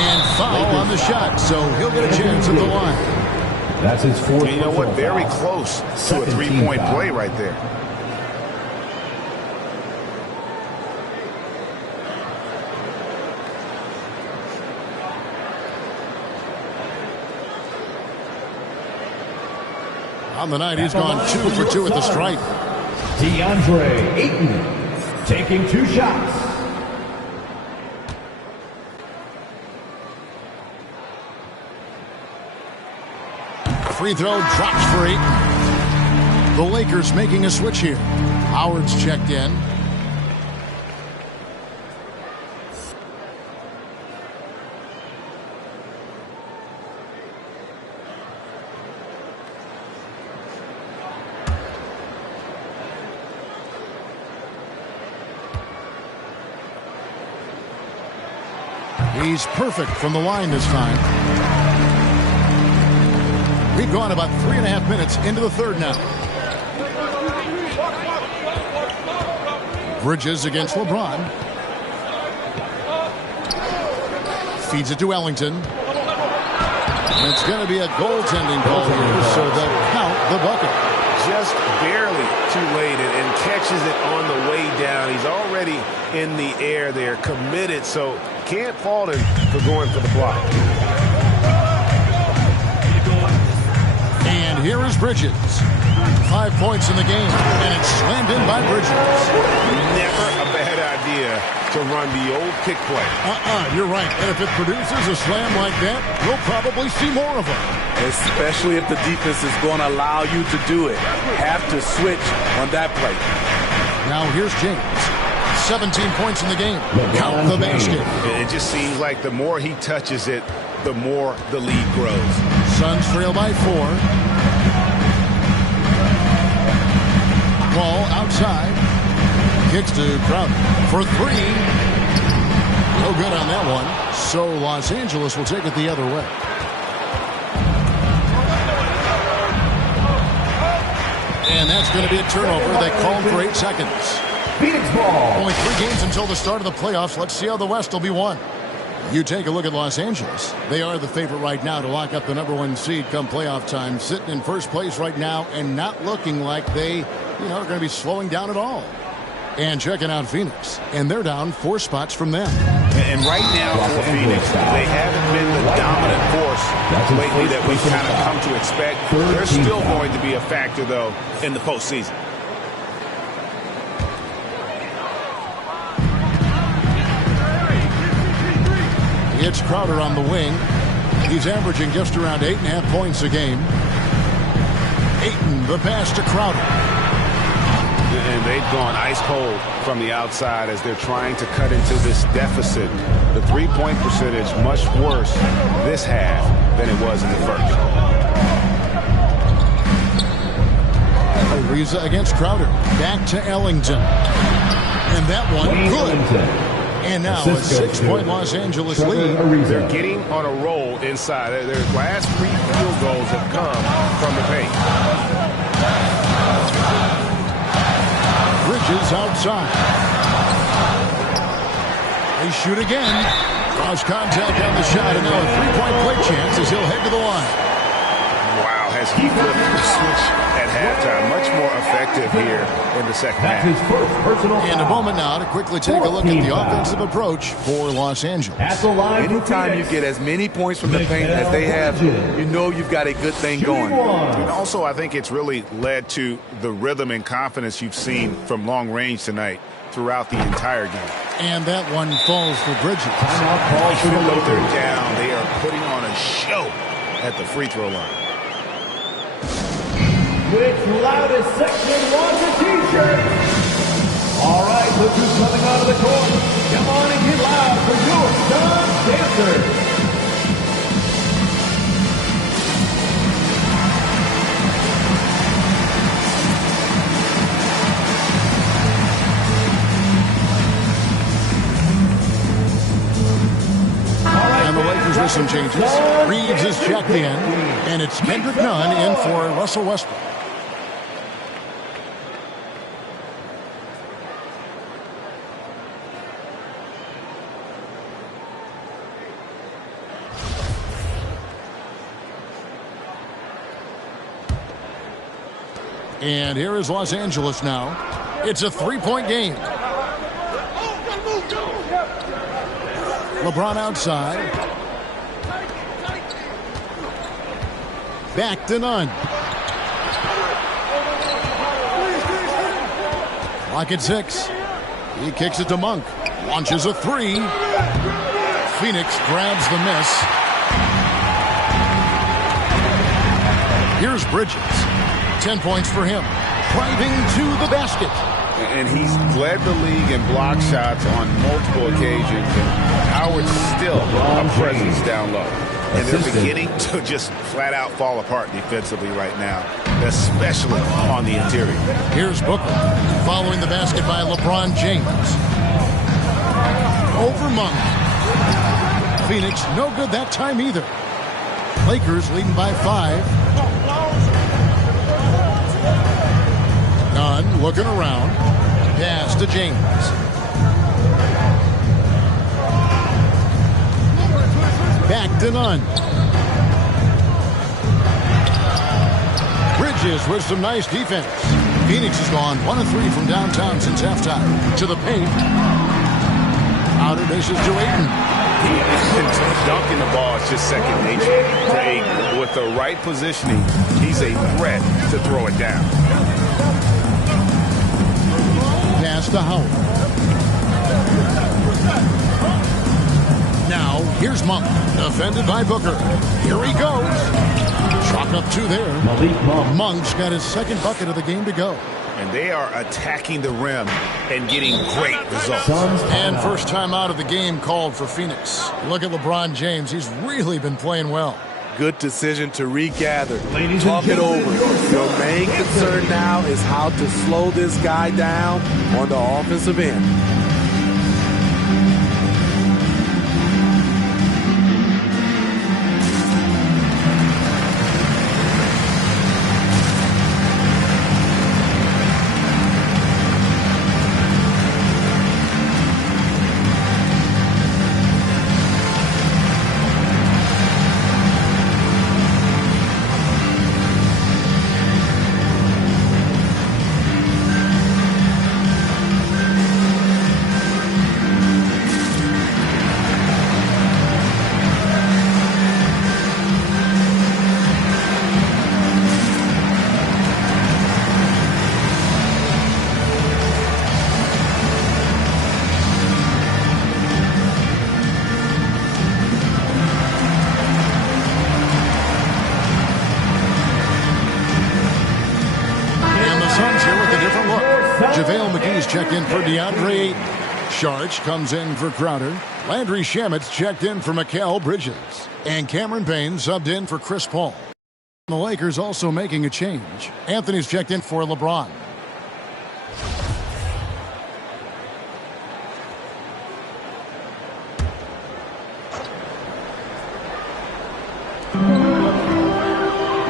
And foul on the shot, so he'll get a chance at the line. That's his fourth. You know what? Very close to a three-point play right there. On the night, he's gone 2 for 2 at the stripe. DeAndre Ayton taking 2 shots. Free throw drops for Ayton. The Lakers making a switch here. Howard's checked in. He's perfect from the line this time. We've gone about 3.5 minutes into the third now. Bridges against LeBron. Feeds it to Ellington. And it's going to be a goaltending call here, so they'll count the bucket. Just barely too late and catches it on the way down. He's already in the air there, committed, so can't fault him for going for the block. And here is Bridges. 5 points in the game, and it's slammed in by Bridges. Never a bad idea to run the old kick play. You're right. And if it produces a slam like that, we'll probably see more of them. Especially if the defense is going to allow you to do it. Have to switch on that play. Now here's James. 17 points in the game. Count the basket. It just seems like the more he touches it, the more the lead grows. Suns trail by 4. Ball outside. Kicks to Crowder for 3. No good on that one. So Los Angeles will take it the other way. And that's going to be a turnover. They called for 8 seconds. Phoenix ball. Only 3 games until the start of the playoffs. Let's see how the West will be won. You take a look at Los Angeles. They are the favorite right now to lock up the #1 seed come playoff time. Sitting in first place right now and not looking like they, are going to be slowing down at all. And checking out Phoenix. And they're down 4 spots from them. And right now for Phoenix, they haven't been the dominant force lately that we've kind of come to expect. They're still going to be a factor, though, in the postseason. It's Crowder on the wing. He's averaging just around 8.5 points a game. Ayton, the pass to Crowder. And they've gone ice cold from the outside as they're trying to cut into this deficit. The three-point percentage much worse this half than it was in the first. Ariza against Crowder. Back to Ellington. And that one, good. And now a 6-point Los Angeles lead. They're getting on a roll inside. Their last 3 field goals have come from the paint. Bridges outside. They shoot again. Cross contact on the shot, and now a 3-point play chance as he'll head to the line. Wow, has flipped the switch at halftime. Much more effective here in the second half. And a moment now to quickly take a look at the offensive approach for Los Angeles. Anytime you get as many points from the paint as they have, you know you've got a good thing going. And also, I think it's really led to the rhythm and confidence you've seen from long range tonight throughout the entire game. And that one falls for Bridges. Even though they're down, they are putting on a show at the free throw line. Which loudest section wants a t-shirt? All right, look who's coming out of the court. Come on and get loud for your Sun Dancers. And the Lakers with some changes. Reeves is checked in, and it's Kendrick Nunn in for Russell Westbrook. And here is Los Angeles now. It's a three-point game. LeBron outside. Back to Nunn. Clock at 6. He kicks it to Monk. Launches a three. Phoenix grabs the miss. Here's Bridges. 10 points for him. Driving to the basket. And he's led the league in block shots on multiple occasions. And Howard's still a presence down low. And they're beginning to just flat out fall apart defensively right now, especially on the interior. Here's Booker. Following the basket by LeBron James. Over Monk. Phoenix no good that time either. Lakers leading by 5. Nunn looking around. Pass to James. Back to Nunn. Bridges with some nice defense. Phoenix has gone 1 of 3 from downtown since halftime. To the paint. Outer dishes to Ayton. Dunking the ball is just second nature. Craig, with the right positioning, he's a threat to throw it down. Pass to Howard. Now, here's Monk. Defended by Booker. Here he goes. Chalk up 2 there. Monk's got his second bucket of the game to go. And they are attacking the rim and getting great results. And first time out of the game called for Phoenix. Look at LeBron James. He's really been playing well. Good decision to regather. Talk it over. Your main concern now is how to slow this guy down on the offensive end. Checked in for DeAndre Ayton. Sharch comes in for Crowder. Landry Shamit's checked in for Mikal Bridges. And Cameron Payne subbed in for Chris Paul. The Lakers also making a change. Anthony's checked in for LeBron.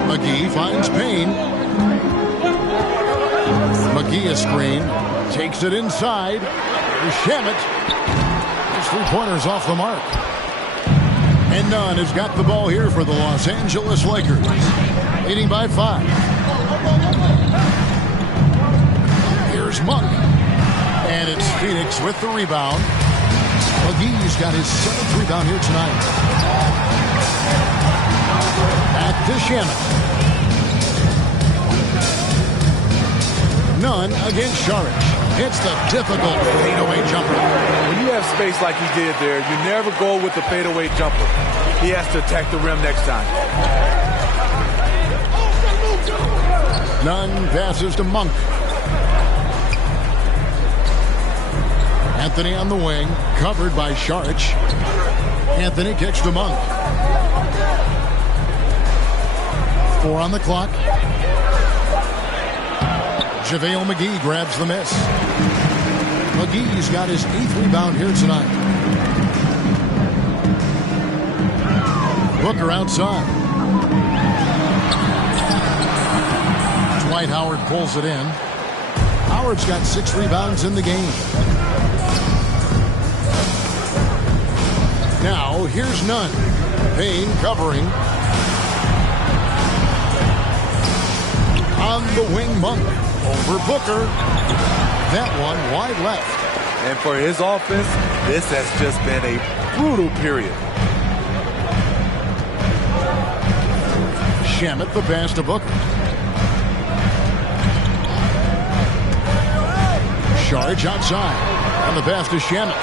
McGee finds Payne. McGee a screen. Takes it inside. Shamet. His 3-pointers off the mark. And Nunn has got the ball here for the Los Angeles Lakers, leading by 5. Here's Monk. And it's Phoenix with the rebound. McGee's got his 7th rebound here tonight. Back to Shannon. Nunn against Saric. Hits the difficult fadeaway jumper. When you have space like he did there, you never go with the fadeaway jumper. He has to attack the rim next time. Nunn passes to Monk. Anthony on the wing, covered by Saric. Anthony kicks to Monk. 4 on the clock. JaVale McGee grabs the miss. McGee's got his 8th rebound here tonight. Booker outside. Dwight Howard pulls it in. Howard's got 6 rebounds in the game. Now, here's Nunn. Payne covering. On the wing, Monk. Over Booker. That one wide left. And for his offense, this has just been a brutal period. Shamet the pass to Booker. Saric outside. On the pass to Shamet.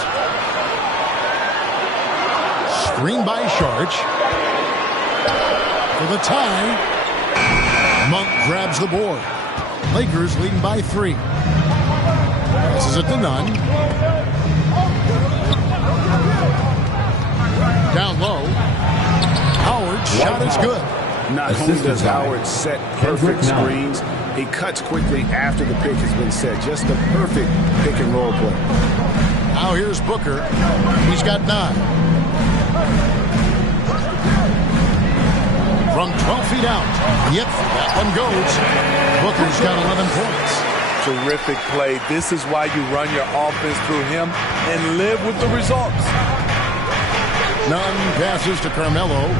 Screen by Saric. For the tie. Monk grabs the board. Lakers leading by 3. This is it to Nunn. Down low. Howard's shot is good. Not only does Howard set perfect screens, he cuts quickly after the pick has been set. Just a perfect pick and roll play. Now here's Booker. He's got 9. From 12 feet out. Yep, that one goes. Booker's got 11 points. Terrific play. This is why you run your offense through him and live with the results. Nunn passes to Carmelo.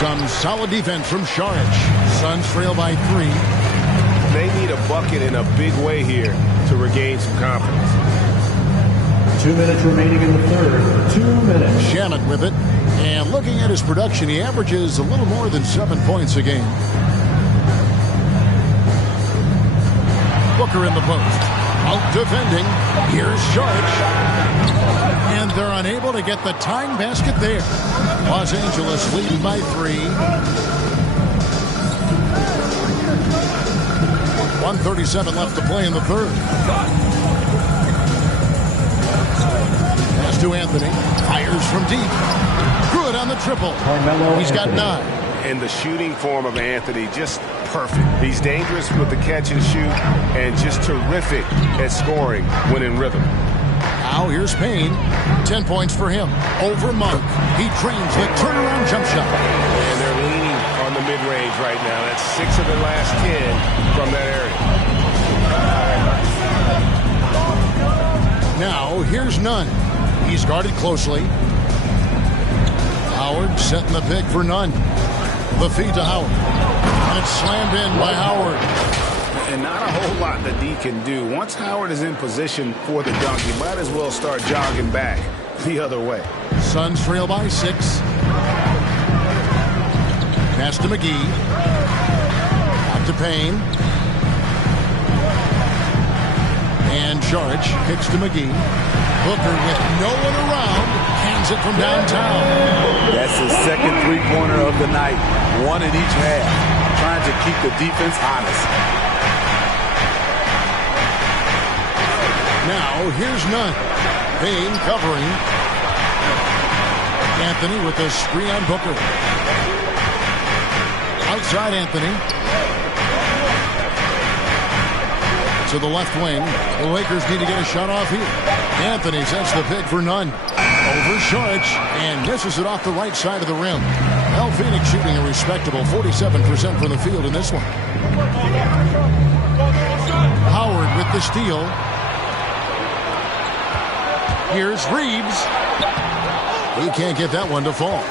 Some solid defense from Saric. Suns trail by 3. They need a bucket in a big way here to regain some confidence. 2 minutes remaining in the third. 2 minutes. Shamet with it. And looking at his production, he averages a little more than 7 points a game. Booker in the post. Out defending. Here's Saric. And they're unable to get the tying basket there. Los Angeles leading by 3. 1:37 left to play in the third. Pass to Anthony. Fires from deep. Good on the triple. He's got 9. And the shooting form of Anthony, just perfect. He's dangerous with the catch and shoot and just terrific at scoring when in rhythm. Now here's Payne. 10 points for him. Over Monk. He trains the turnaround jump shot. And they're leaning on the mid-range right now. That's 6 of their last 10 from that area. Now here's Nunn. He's guarded closely. Howard setting the pick for Nunn. The feed to Howard. And it's slammed in by Howard. And not a whole lot that D can do. Once Howard is in position for the dunk, he might as well start jogging back the other way. Suns trail by 6. Pass to McGee. Out to Payne. And Saric kicks to McGee. Booker with no one around. Hands it from downtown. That's his second three-pointer of the night. 1 in each half. Trying to keep the defense honest. Now, here's Nunn. Payne covering. Anthony with the screen on Booker. Outside Anthony. To the left wing. The Lakers need to get a shot off here. Anthony sets the pick for Nunn. Over Saric. And misses it off the right side of the rim. Well, Phoenix shooting a respectable 47% from the field in this one. Howard with the steal. Here's Reeves. He can't get that one to fall.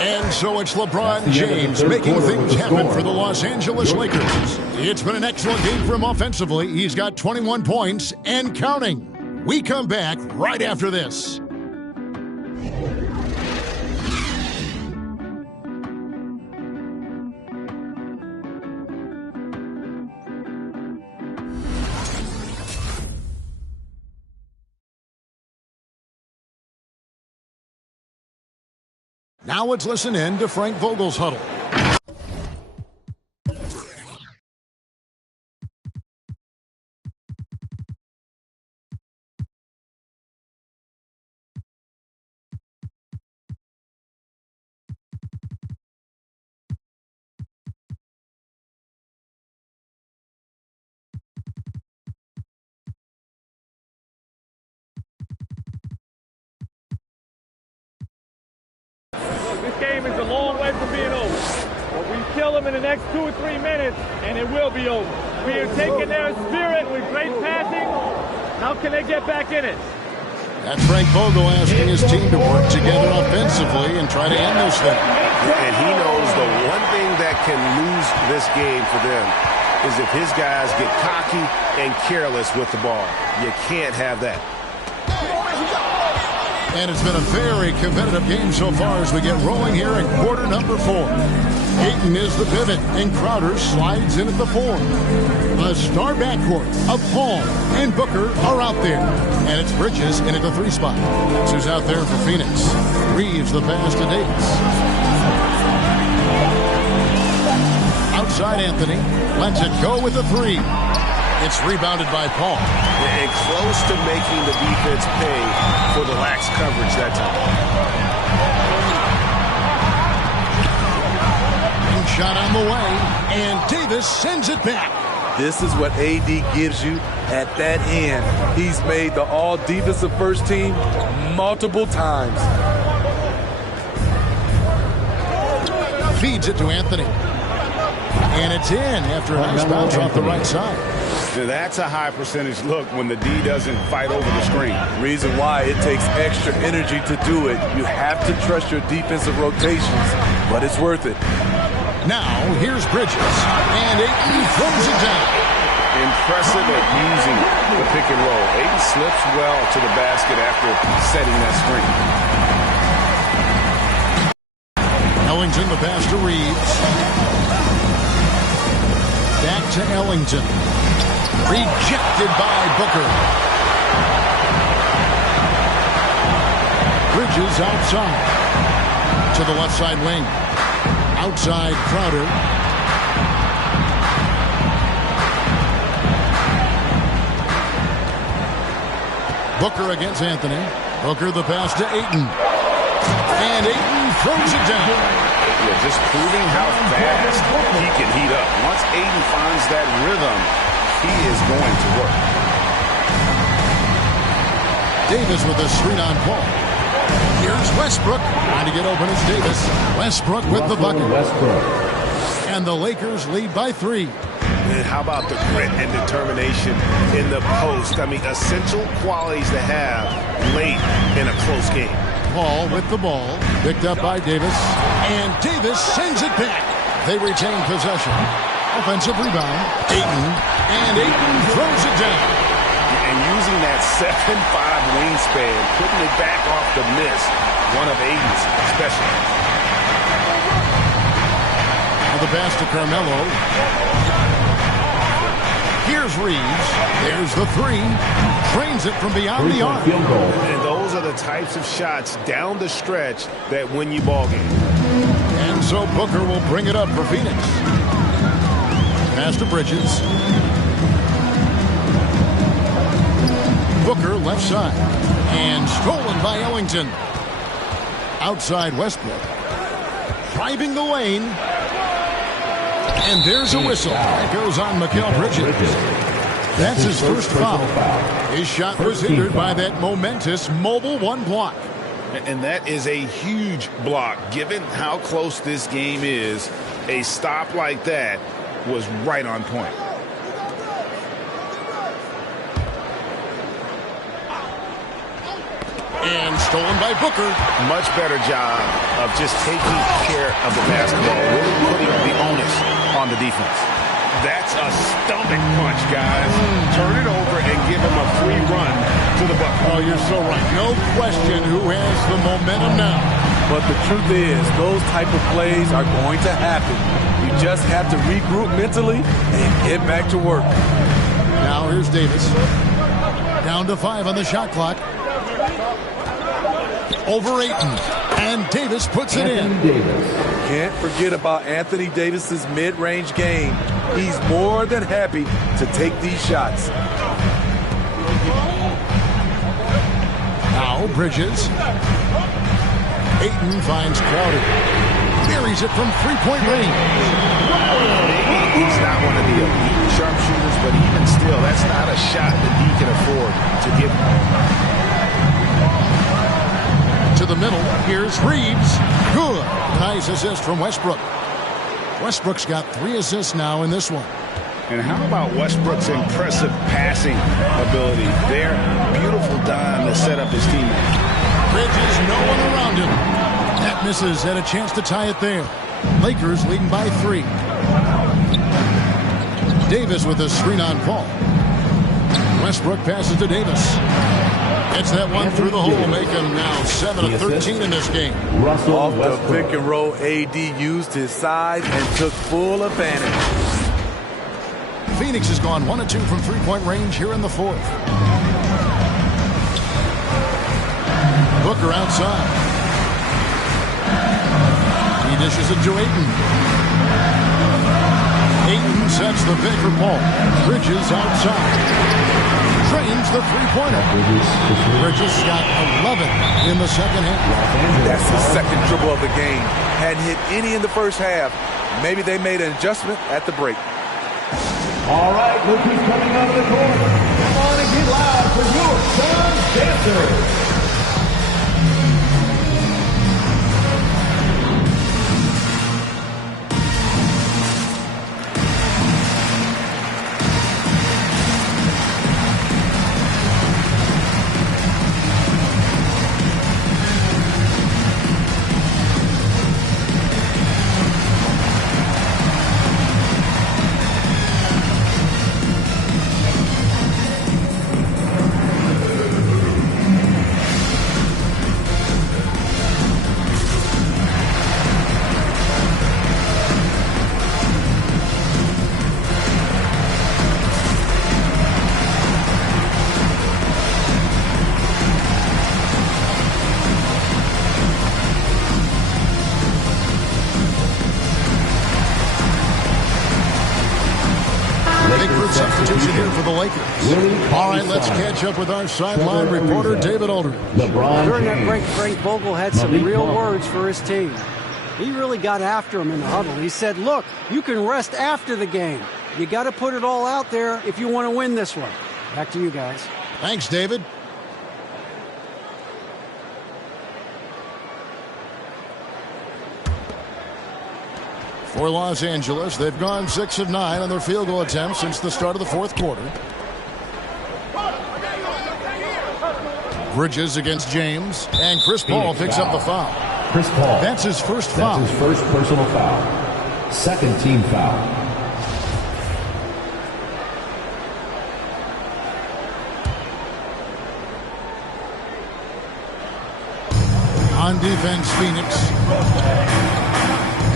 And so it's LeBron James making things happen for the Los Angeles Lakers. It's been an excellent game for him offensively. He's got 21 points and counting. We come back right after this. Now let's listen in to Frank Vogel's huddle. This game is a long way from being over. But we kill them in the next 2 or 3 minutes, and it will be over. We are taking their spirit with great passing. How can they get back in it? That's Frank Vogel asking his team to work together offensively and try to end this thing. And he knows the one thing that can lose this game for them is if his guys get cocky and careless with the ball. You can't have that. And it's been a very competitive game so far as we get rolling here in quarter number 4. Ayton is the pivot, and Crowder slides in at the 4. The star backcourt of Paul and Booker are out there. And it's Bridges in at the 3 spot. That's who's out there for Phoenix. Reeves the pass to Davis. Outside Anthony. Lets it go with the 3. It's rebounded by Paul. And close to making the defense pay for the lax coverage that time. And shot on the way, and Davis sends it back. This is what AD gives you at that end. He's made the all-defensive first team multiple times. Feeds it to Anthony. And it's in after a nice bounce off the right side. That's a high percentage look when the D doesn't fight over the screen. Reason why it takes extra energy to do it. You have to trust your defensive rotations, but it's worth it. Now, here's Bridges. And Ayton throws it down. Impressive at using the pick and roll. Ayton slips well to the basket after setting that screen. Ellington the pass to Reeves. Back to Ellington. Rejected by Booker. Bridges outside. To the left side wing. Outside Crowder. Booker against Anthony. Booker the pass to Ayton. And Ayton throws it down. Yeah, just proving how fast he can heat up. Once Ayton finds that rhythm, he is going to work. Davis with a screen on Paul. Here's Westbrook. Trying to get open is Davis. Westbrook with the bucket. And the Lakers lead by 3. And how about the grit and determination in the post? I mean, essential qualities to have late in a close game. Paul with the ball. Picked up by Davis. And Davis sends it back. They retain possession. Offensive rebound. Ayton. And Ayton throws it down. And using that 7'5" wingspan, putting it back off the miss. One of Ayton's special. Now the pass to Carmelo. Here's Reeves. There's the 3. Drains it from beyond the arc. And those are the types of shots down the stretch that win you ball games. And so Booker will bring it up for Phoenix. Pass to Bridges. Booker left side. And stolen by Ellington. Outside Westbrook. Driving the lane. And there's a whistle. That goes on Mikal Bridges. That's his first foul. His shot was hindered by that momentous mobile 1 block. And that is a huge block. Given how close this game is, a stop like that was right on point. Stolen by Booker. Much better job of just taking care of the basketball, really putting the onus on the defense. That's a stomach punch, guys. Turn it over and give him a free run to the bucket. Oh, you're so right. No question who has the momentum now. But the truth is, those type of plays are going to happen. You just have to regroup mentally and get back to work. Now here's Davis. Down to 5 on the shot clock. Over Ayton. And Davis puts it in. Can't forget about Anthony Davis's mid-range game. He's more than happy to take these shots. Now Bridges. Ayton finds Crowder. Buries it from three-point range. He's not one of the elite sharpshooters, but even still, that's not a shot that he can afford to give. To the middle, here's Reeves. Good. Nice assist from Westbrook. Westbrook's got 3 assists now in this one. And how about Westbrook's impressive passing ability there? Beautiful dime to set up his teammate. Bridges, no one around him. That misses, had a chance to tie it there. Lakers leading by 3. Davis with a screen on Paul. Westbrook passes to Davis. Gets that one through the hole, make him now 7 of 13 in this game. Off the pick and roll, AD used his size and took full advantage. Phoenix has gone 1 of 2 from three-point range here in the 4th. Booker outside. He dishes it to Ayton. Ayton sets the pick for Paul. Bridges outside. Trains the three-pointer. Bridges got 11 in the second half. That's the second dribble of the game. Hadn't hit any in the first half. Maybe they made an adjustment at the break. All right, look who's coming out of the court. Come on and get loud for your Suns Dancers. Substitution here for the Lakers. All right, let's catch up with our sideline reporter, David Aldridge. During that break, Frank Vogel had some real words for his team. He really got after him in the huddle. He said, look, you can rest after the game. You got to put it all out there if you want to win this one. Back to you guys. Thanks, David. For Los Angeles, they've gone 6 of 9 on their field goal attempts since the start of the 4th quarter. Bridges against James, and Chris Paul picks up the foul. Chris Paul. That's his first foul. That's his first personal foul. Second team foul. On defense, Phoenix.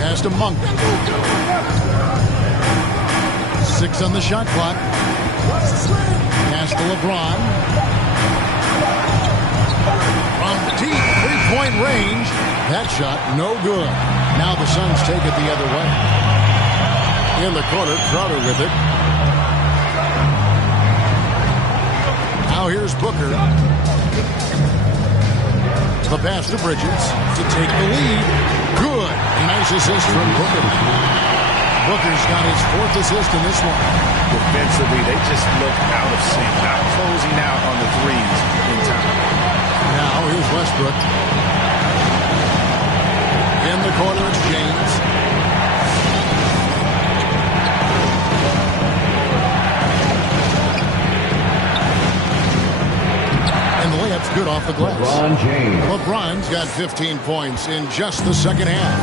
Pass to Monk. 6 on the shot clock. Pass to LeBron. From deep three-point range. That shot, no good. Now the Suns take it the other way. In the corner, Crowder with it. Now here's Booker. The pass to Bridges to take the lead. Good. Nice assist from Booker. Booker's got his 4th assist in this one. Defensively, they just look out of sync, not closing out on the threes in time. Now here's Westbrook. In the corner, it's James. And the layup's good off the glass. LeBron James. LeBron's got 15 points in just the second half.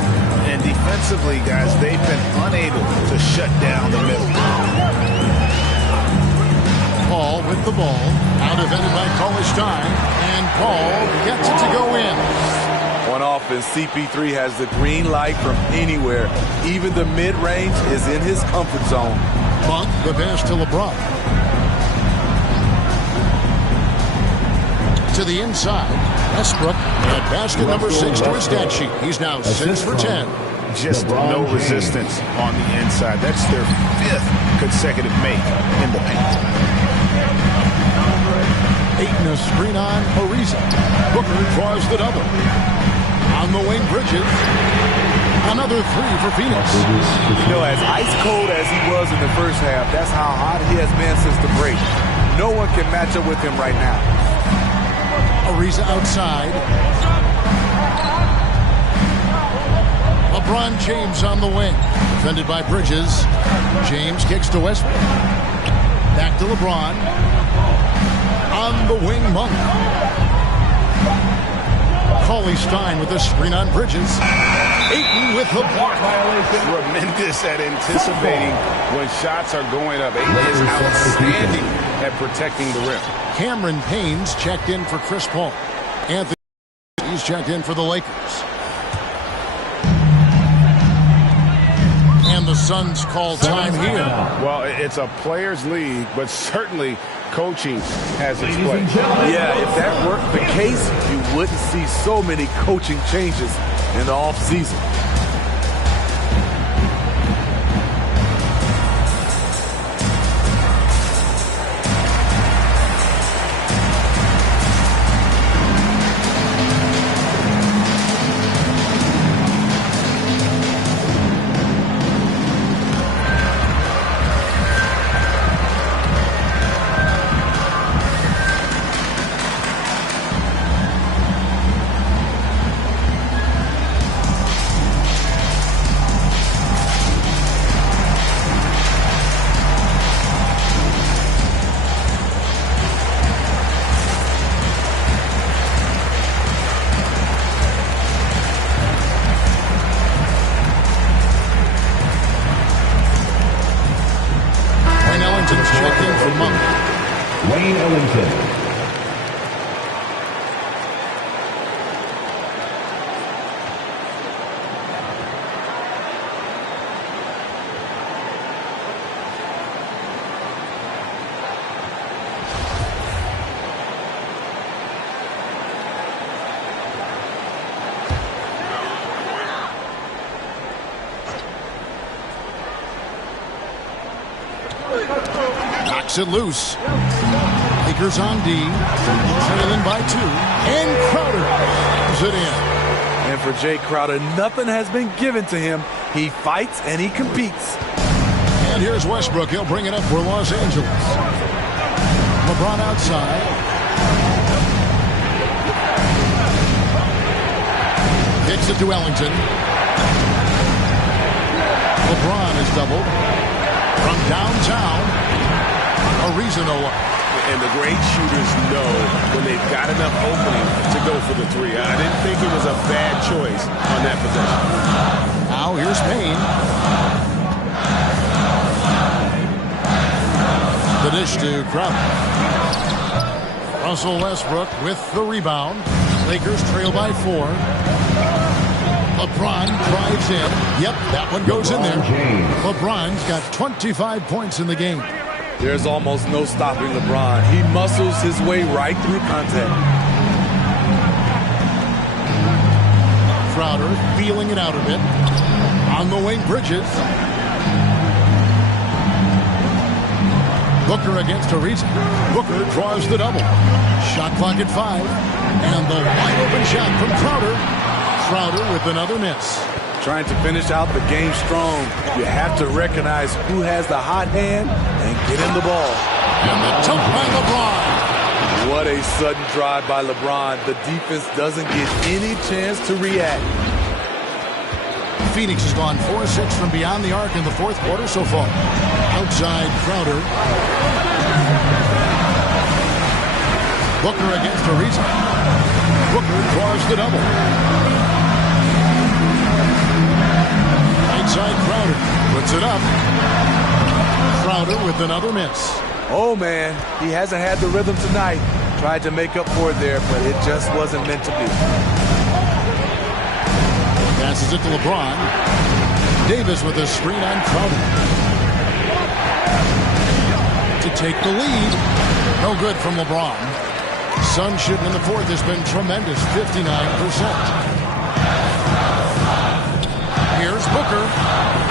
And defensively, guys, they've been unable to shut down the middle. Paul with the ball. Now defended by Stein. And Paul gets it to go in. On offense, CP3 has the green light from anywhere. Even the mid-range is in his comfort zone. Monk, the pass to LeBron. To the inside. Westbrook at basket number 6 to his stat sheet. He's now 6 for 10. Just no resistance on the inside. That's their 5th consecutive make in the paint. Ayton a screen on Ariza. Booker draws the double. On the wing, Bridges. Another 3 for Phoenix. You know, as ice cold as he was in the first half, that's how hot he has been since the break. No one can match up with him right now. Ariza outside. LeBron James on the wing. Defended by Bridges. James kicks to Westbrook. Back to LeBron. On the wing, Monk. Stein with a screen on Bridges. Ayton with the block. Tremendous at anticipating when shots are going up. Ayton is outstanding at protecting the rim. Cameron Payne's checked in for Chris Paul. Anthony, he's checked in for the Lakers. And the Suns call time here. Well, it's a players' league, but certainly coaching has its place. Yeah, if that weren't the case, you wouldn't see so many coaching changes in the offseason. Knocks it loose. Lakers on D. Trailing by 2. And Crowder puts it in. And for Jay Crowder, nothing has been given to him. He fights and he competes. And here's Westbrook. He'll bring it up for Los Angeles. LeBron outside. Kicks it to Ellington. LeBron is doubled. From downtown, Ariza no look. And the great shooters know when they've got enough opening to go for the 3. I didn't think it was a bad choice on that possession. Now here's Payne. The dish to Crowder. Russell Westbrook with the rebound. Lakers trail by 4. LeBron drives in. Yep, that one goes in there. LeBron's got 25 points in the game. There's almost no stopping LeBron. He muscles his way right through contact. Crowder feeling it out a bit. On the wing, Bridges. Booker against Ariza. Booker draws the double. Shot clock at 5. And the wide open shot from Crowder. Crowder with another miss. Trying to finish out the game strong. You have to recognize who has the hot hand and get him the ball. And the dunk by LeBron. What a sudden drive by LeBron. The defense doesn't get any chance to react. Phoenix has gone 4-6 from beyond the arc in the fourth quarter so far. Outside Crowder. Booker against Ariza. Booker draws the double. Right side Crowder puts it up. Crowder with another miss. Oh, man, he hasn't had the rhythm tonight. Tried to make up for it there, but it just wasn't meant to be. Passes it to LeBron. Davis with a screen on Crowder. To take the lead. No good from LeBron. Suns shooting in the fourth has been tremendous, 59%. Here's Booker.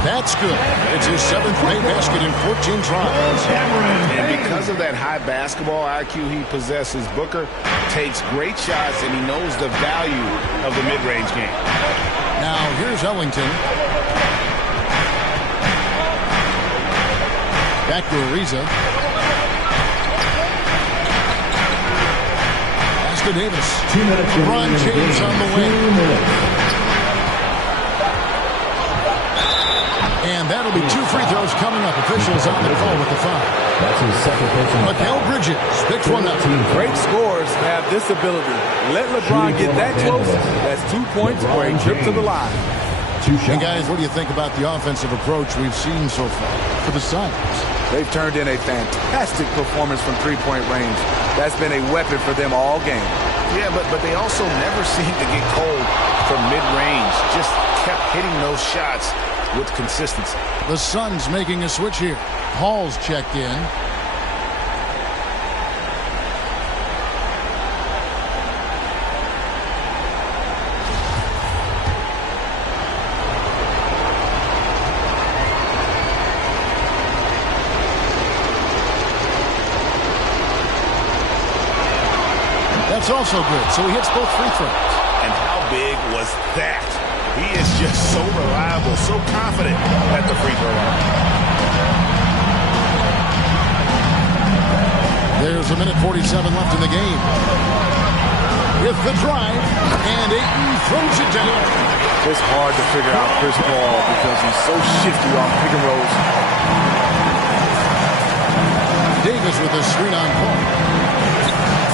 That's good. It's his 7th made basket in 14 tries. And because of that high basketball IQ he possesses, Booker takes great shots, and he knows the value of the mid-range game. Now, here's Ellington. Back to Ariza. Pass to Davis. LeBron James on the wing. And that'll be 2 free throws coming up. Officials on the call with the foul. That's his second personal. Mikal Bridges picks one up. Great scorers have this ability. Let LeBron get that close. That's 2 points or a trip to the line. Hey, guys, what do you think about the offensive approach we've seen so far for the Suns? They've turned in a fantastic performance from three-point range. That's been a weapon for them all game. Yeah, but they also never seem to get cold from mid-range. Just kept hitting those shots with consistency. The Suns making a switch here. Hall's checked in. That's also good. So he hits both free throws. And how big was that? He is just so reliable, so confident at the free throw line. There's a minute 47 left in the game. With the drive, and Ayton throws it down. It's hard to figure out Chris Paul because he's so shifty on pick and rolls. Davis with a screen on Paul.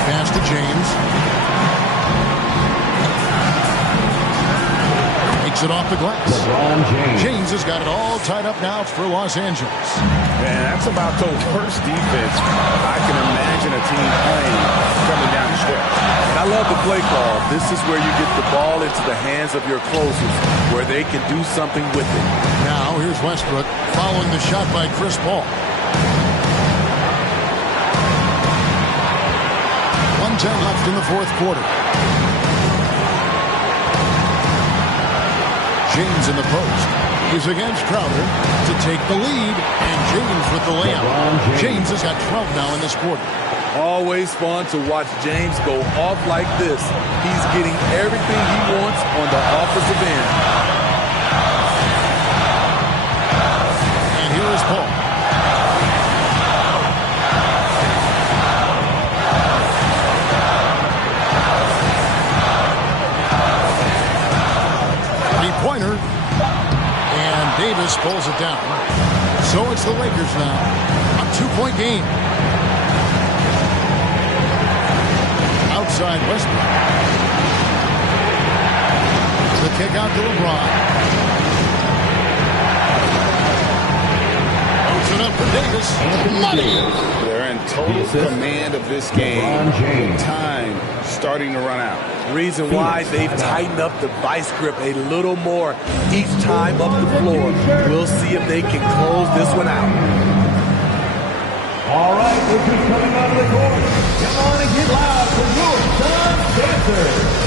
Pass to James. Takes it off the glass. James has got it all tied up now for Los Angeles. Man, that's about the worst defense I can imagine a team playing coming down the stretch. And I love the play call. This is where you get the ball into the hands of your closers, where they can do something with it. Now here's Westbrook following the shot by Chris Paul. 1:10 left in the fourth quarter. James in the post. He's against Crowder to take the lead, and James with the layup. James has got 12 now in this quarter. Always fun to watch James go off like this. He's getting everything he wants on the offensive end. And here is Paul. Three-pointer. And Davis pulls it down. So it's the Lakers now. A 2-point game. Outside Westbrook. The kick out to LeBron. Puts it up for Davis. Money. They're in total command of this game. Time starting to run out. Reason why they've tightened up the vice grip a little more each time up the floor. We'll see if they can close this one out. All right, we're just coming out of the court. Come on and get loud for your Suns dancers.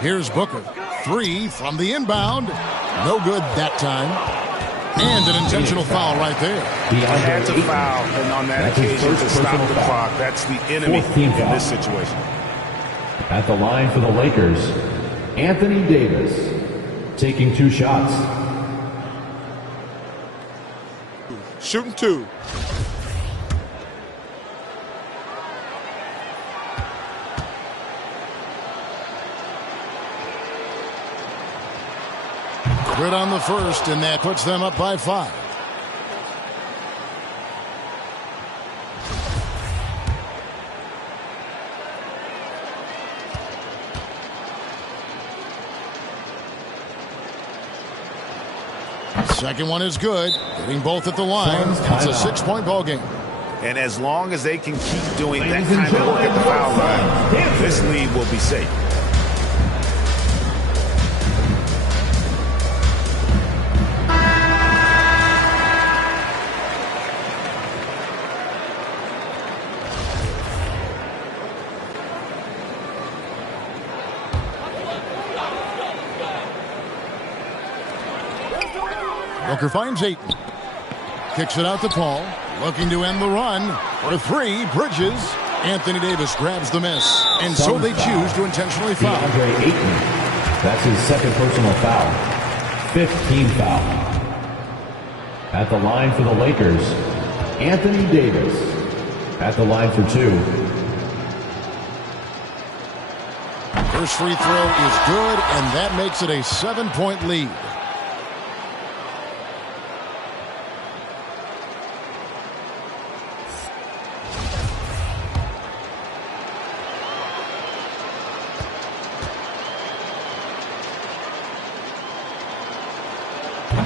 Here's Booker. 3 from the inbound. No good that time. And an intentional foul right there. Had to foul, and on that occasion to stop the clock. That's the enemy in this situation. At the line for the Lakers, Anthony Davis taking 2 shots. Shooting 2. Quit on the first, and that puts them up by 5. Second one is good. Hitting both at the line. It's a 6-point ball game. And as long as they can keep doing that kind of work at the foul line, this lead will be safe. Booker finds Ayton. Kicks it out to Paul. Looking to end the run. For 3, Bridges. Anthony Davis grabs the miss. And so they choose to intentionally foul. DeAndre Ayton. That's his second personal foul. 15th foul. At the line for the Lakers, Anthony Davis. At the line for 2. First free throw is good, and that makes it a 7-point lead.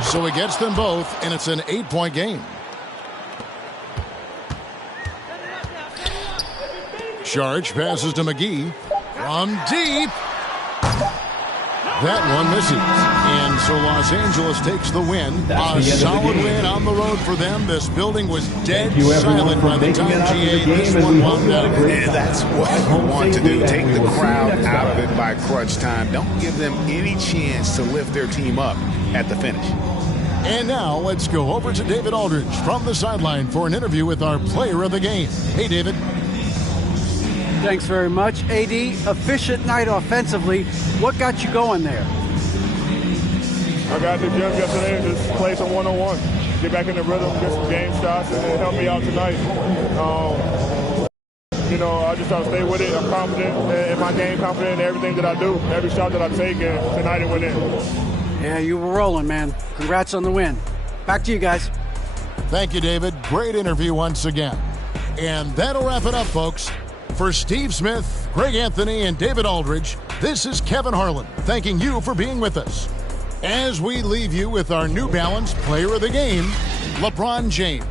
So he gets them both, and it's an 8-point game. Sharge passes to McGee from deep. That one misses. And so Los Angeles takes the win. A solid win on the road for them. This building was dead silent by the time GA this one wound down. And that's what you want to do. Take the crowd out of it by crunch time. Don't give them any chance to lift their team up at the finish. And now let's go over to David Aldridge from the sideline for an interview with our player of the game. Hey, David. Thanks very much. AD, efficient night offensively. What got you going there? I got to the gym yesterday and just play some one-on-one. Get back in the rhythm, get some game shots, and it helped me out tonight. I just try to stay with it. I'm confident in my game, confident in everything that I do, every shot that I take, and tonight it went in. Yeah, you were rolling, man. Congrats on the win. Back to you guys. Thank you, David. Great interview once again. And that'll wrap it up, folks. For Steve Smith, Greg Anthony, and David Aldridge, this is Kevin Harlan thanking you for being with us. As we leave you with our New Balance Player of the Game, LeBron James.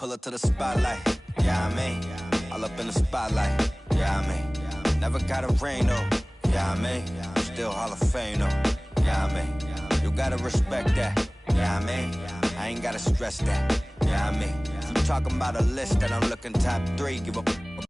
pull up to the spotlight. Yeah, I mean, all up in the spotlight. Yeah, I mean, never got a ring though. Yeah, I mean, still Hall of Fame though. Yeah, I mean, you gotta respect that. Yeah, I mean, I ain't gotta stress that. Yeah, I mean, if you talking about a list that I'm looking top 3, give up.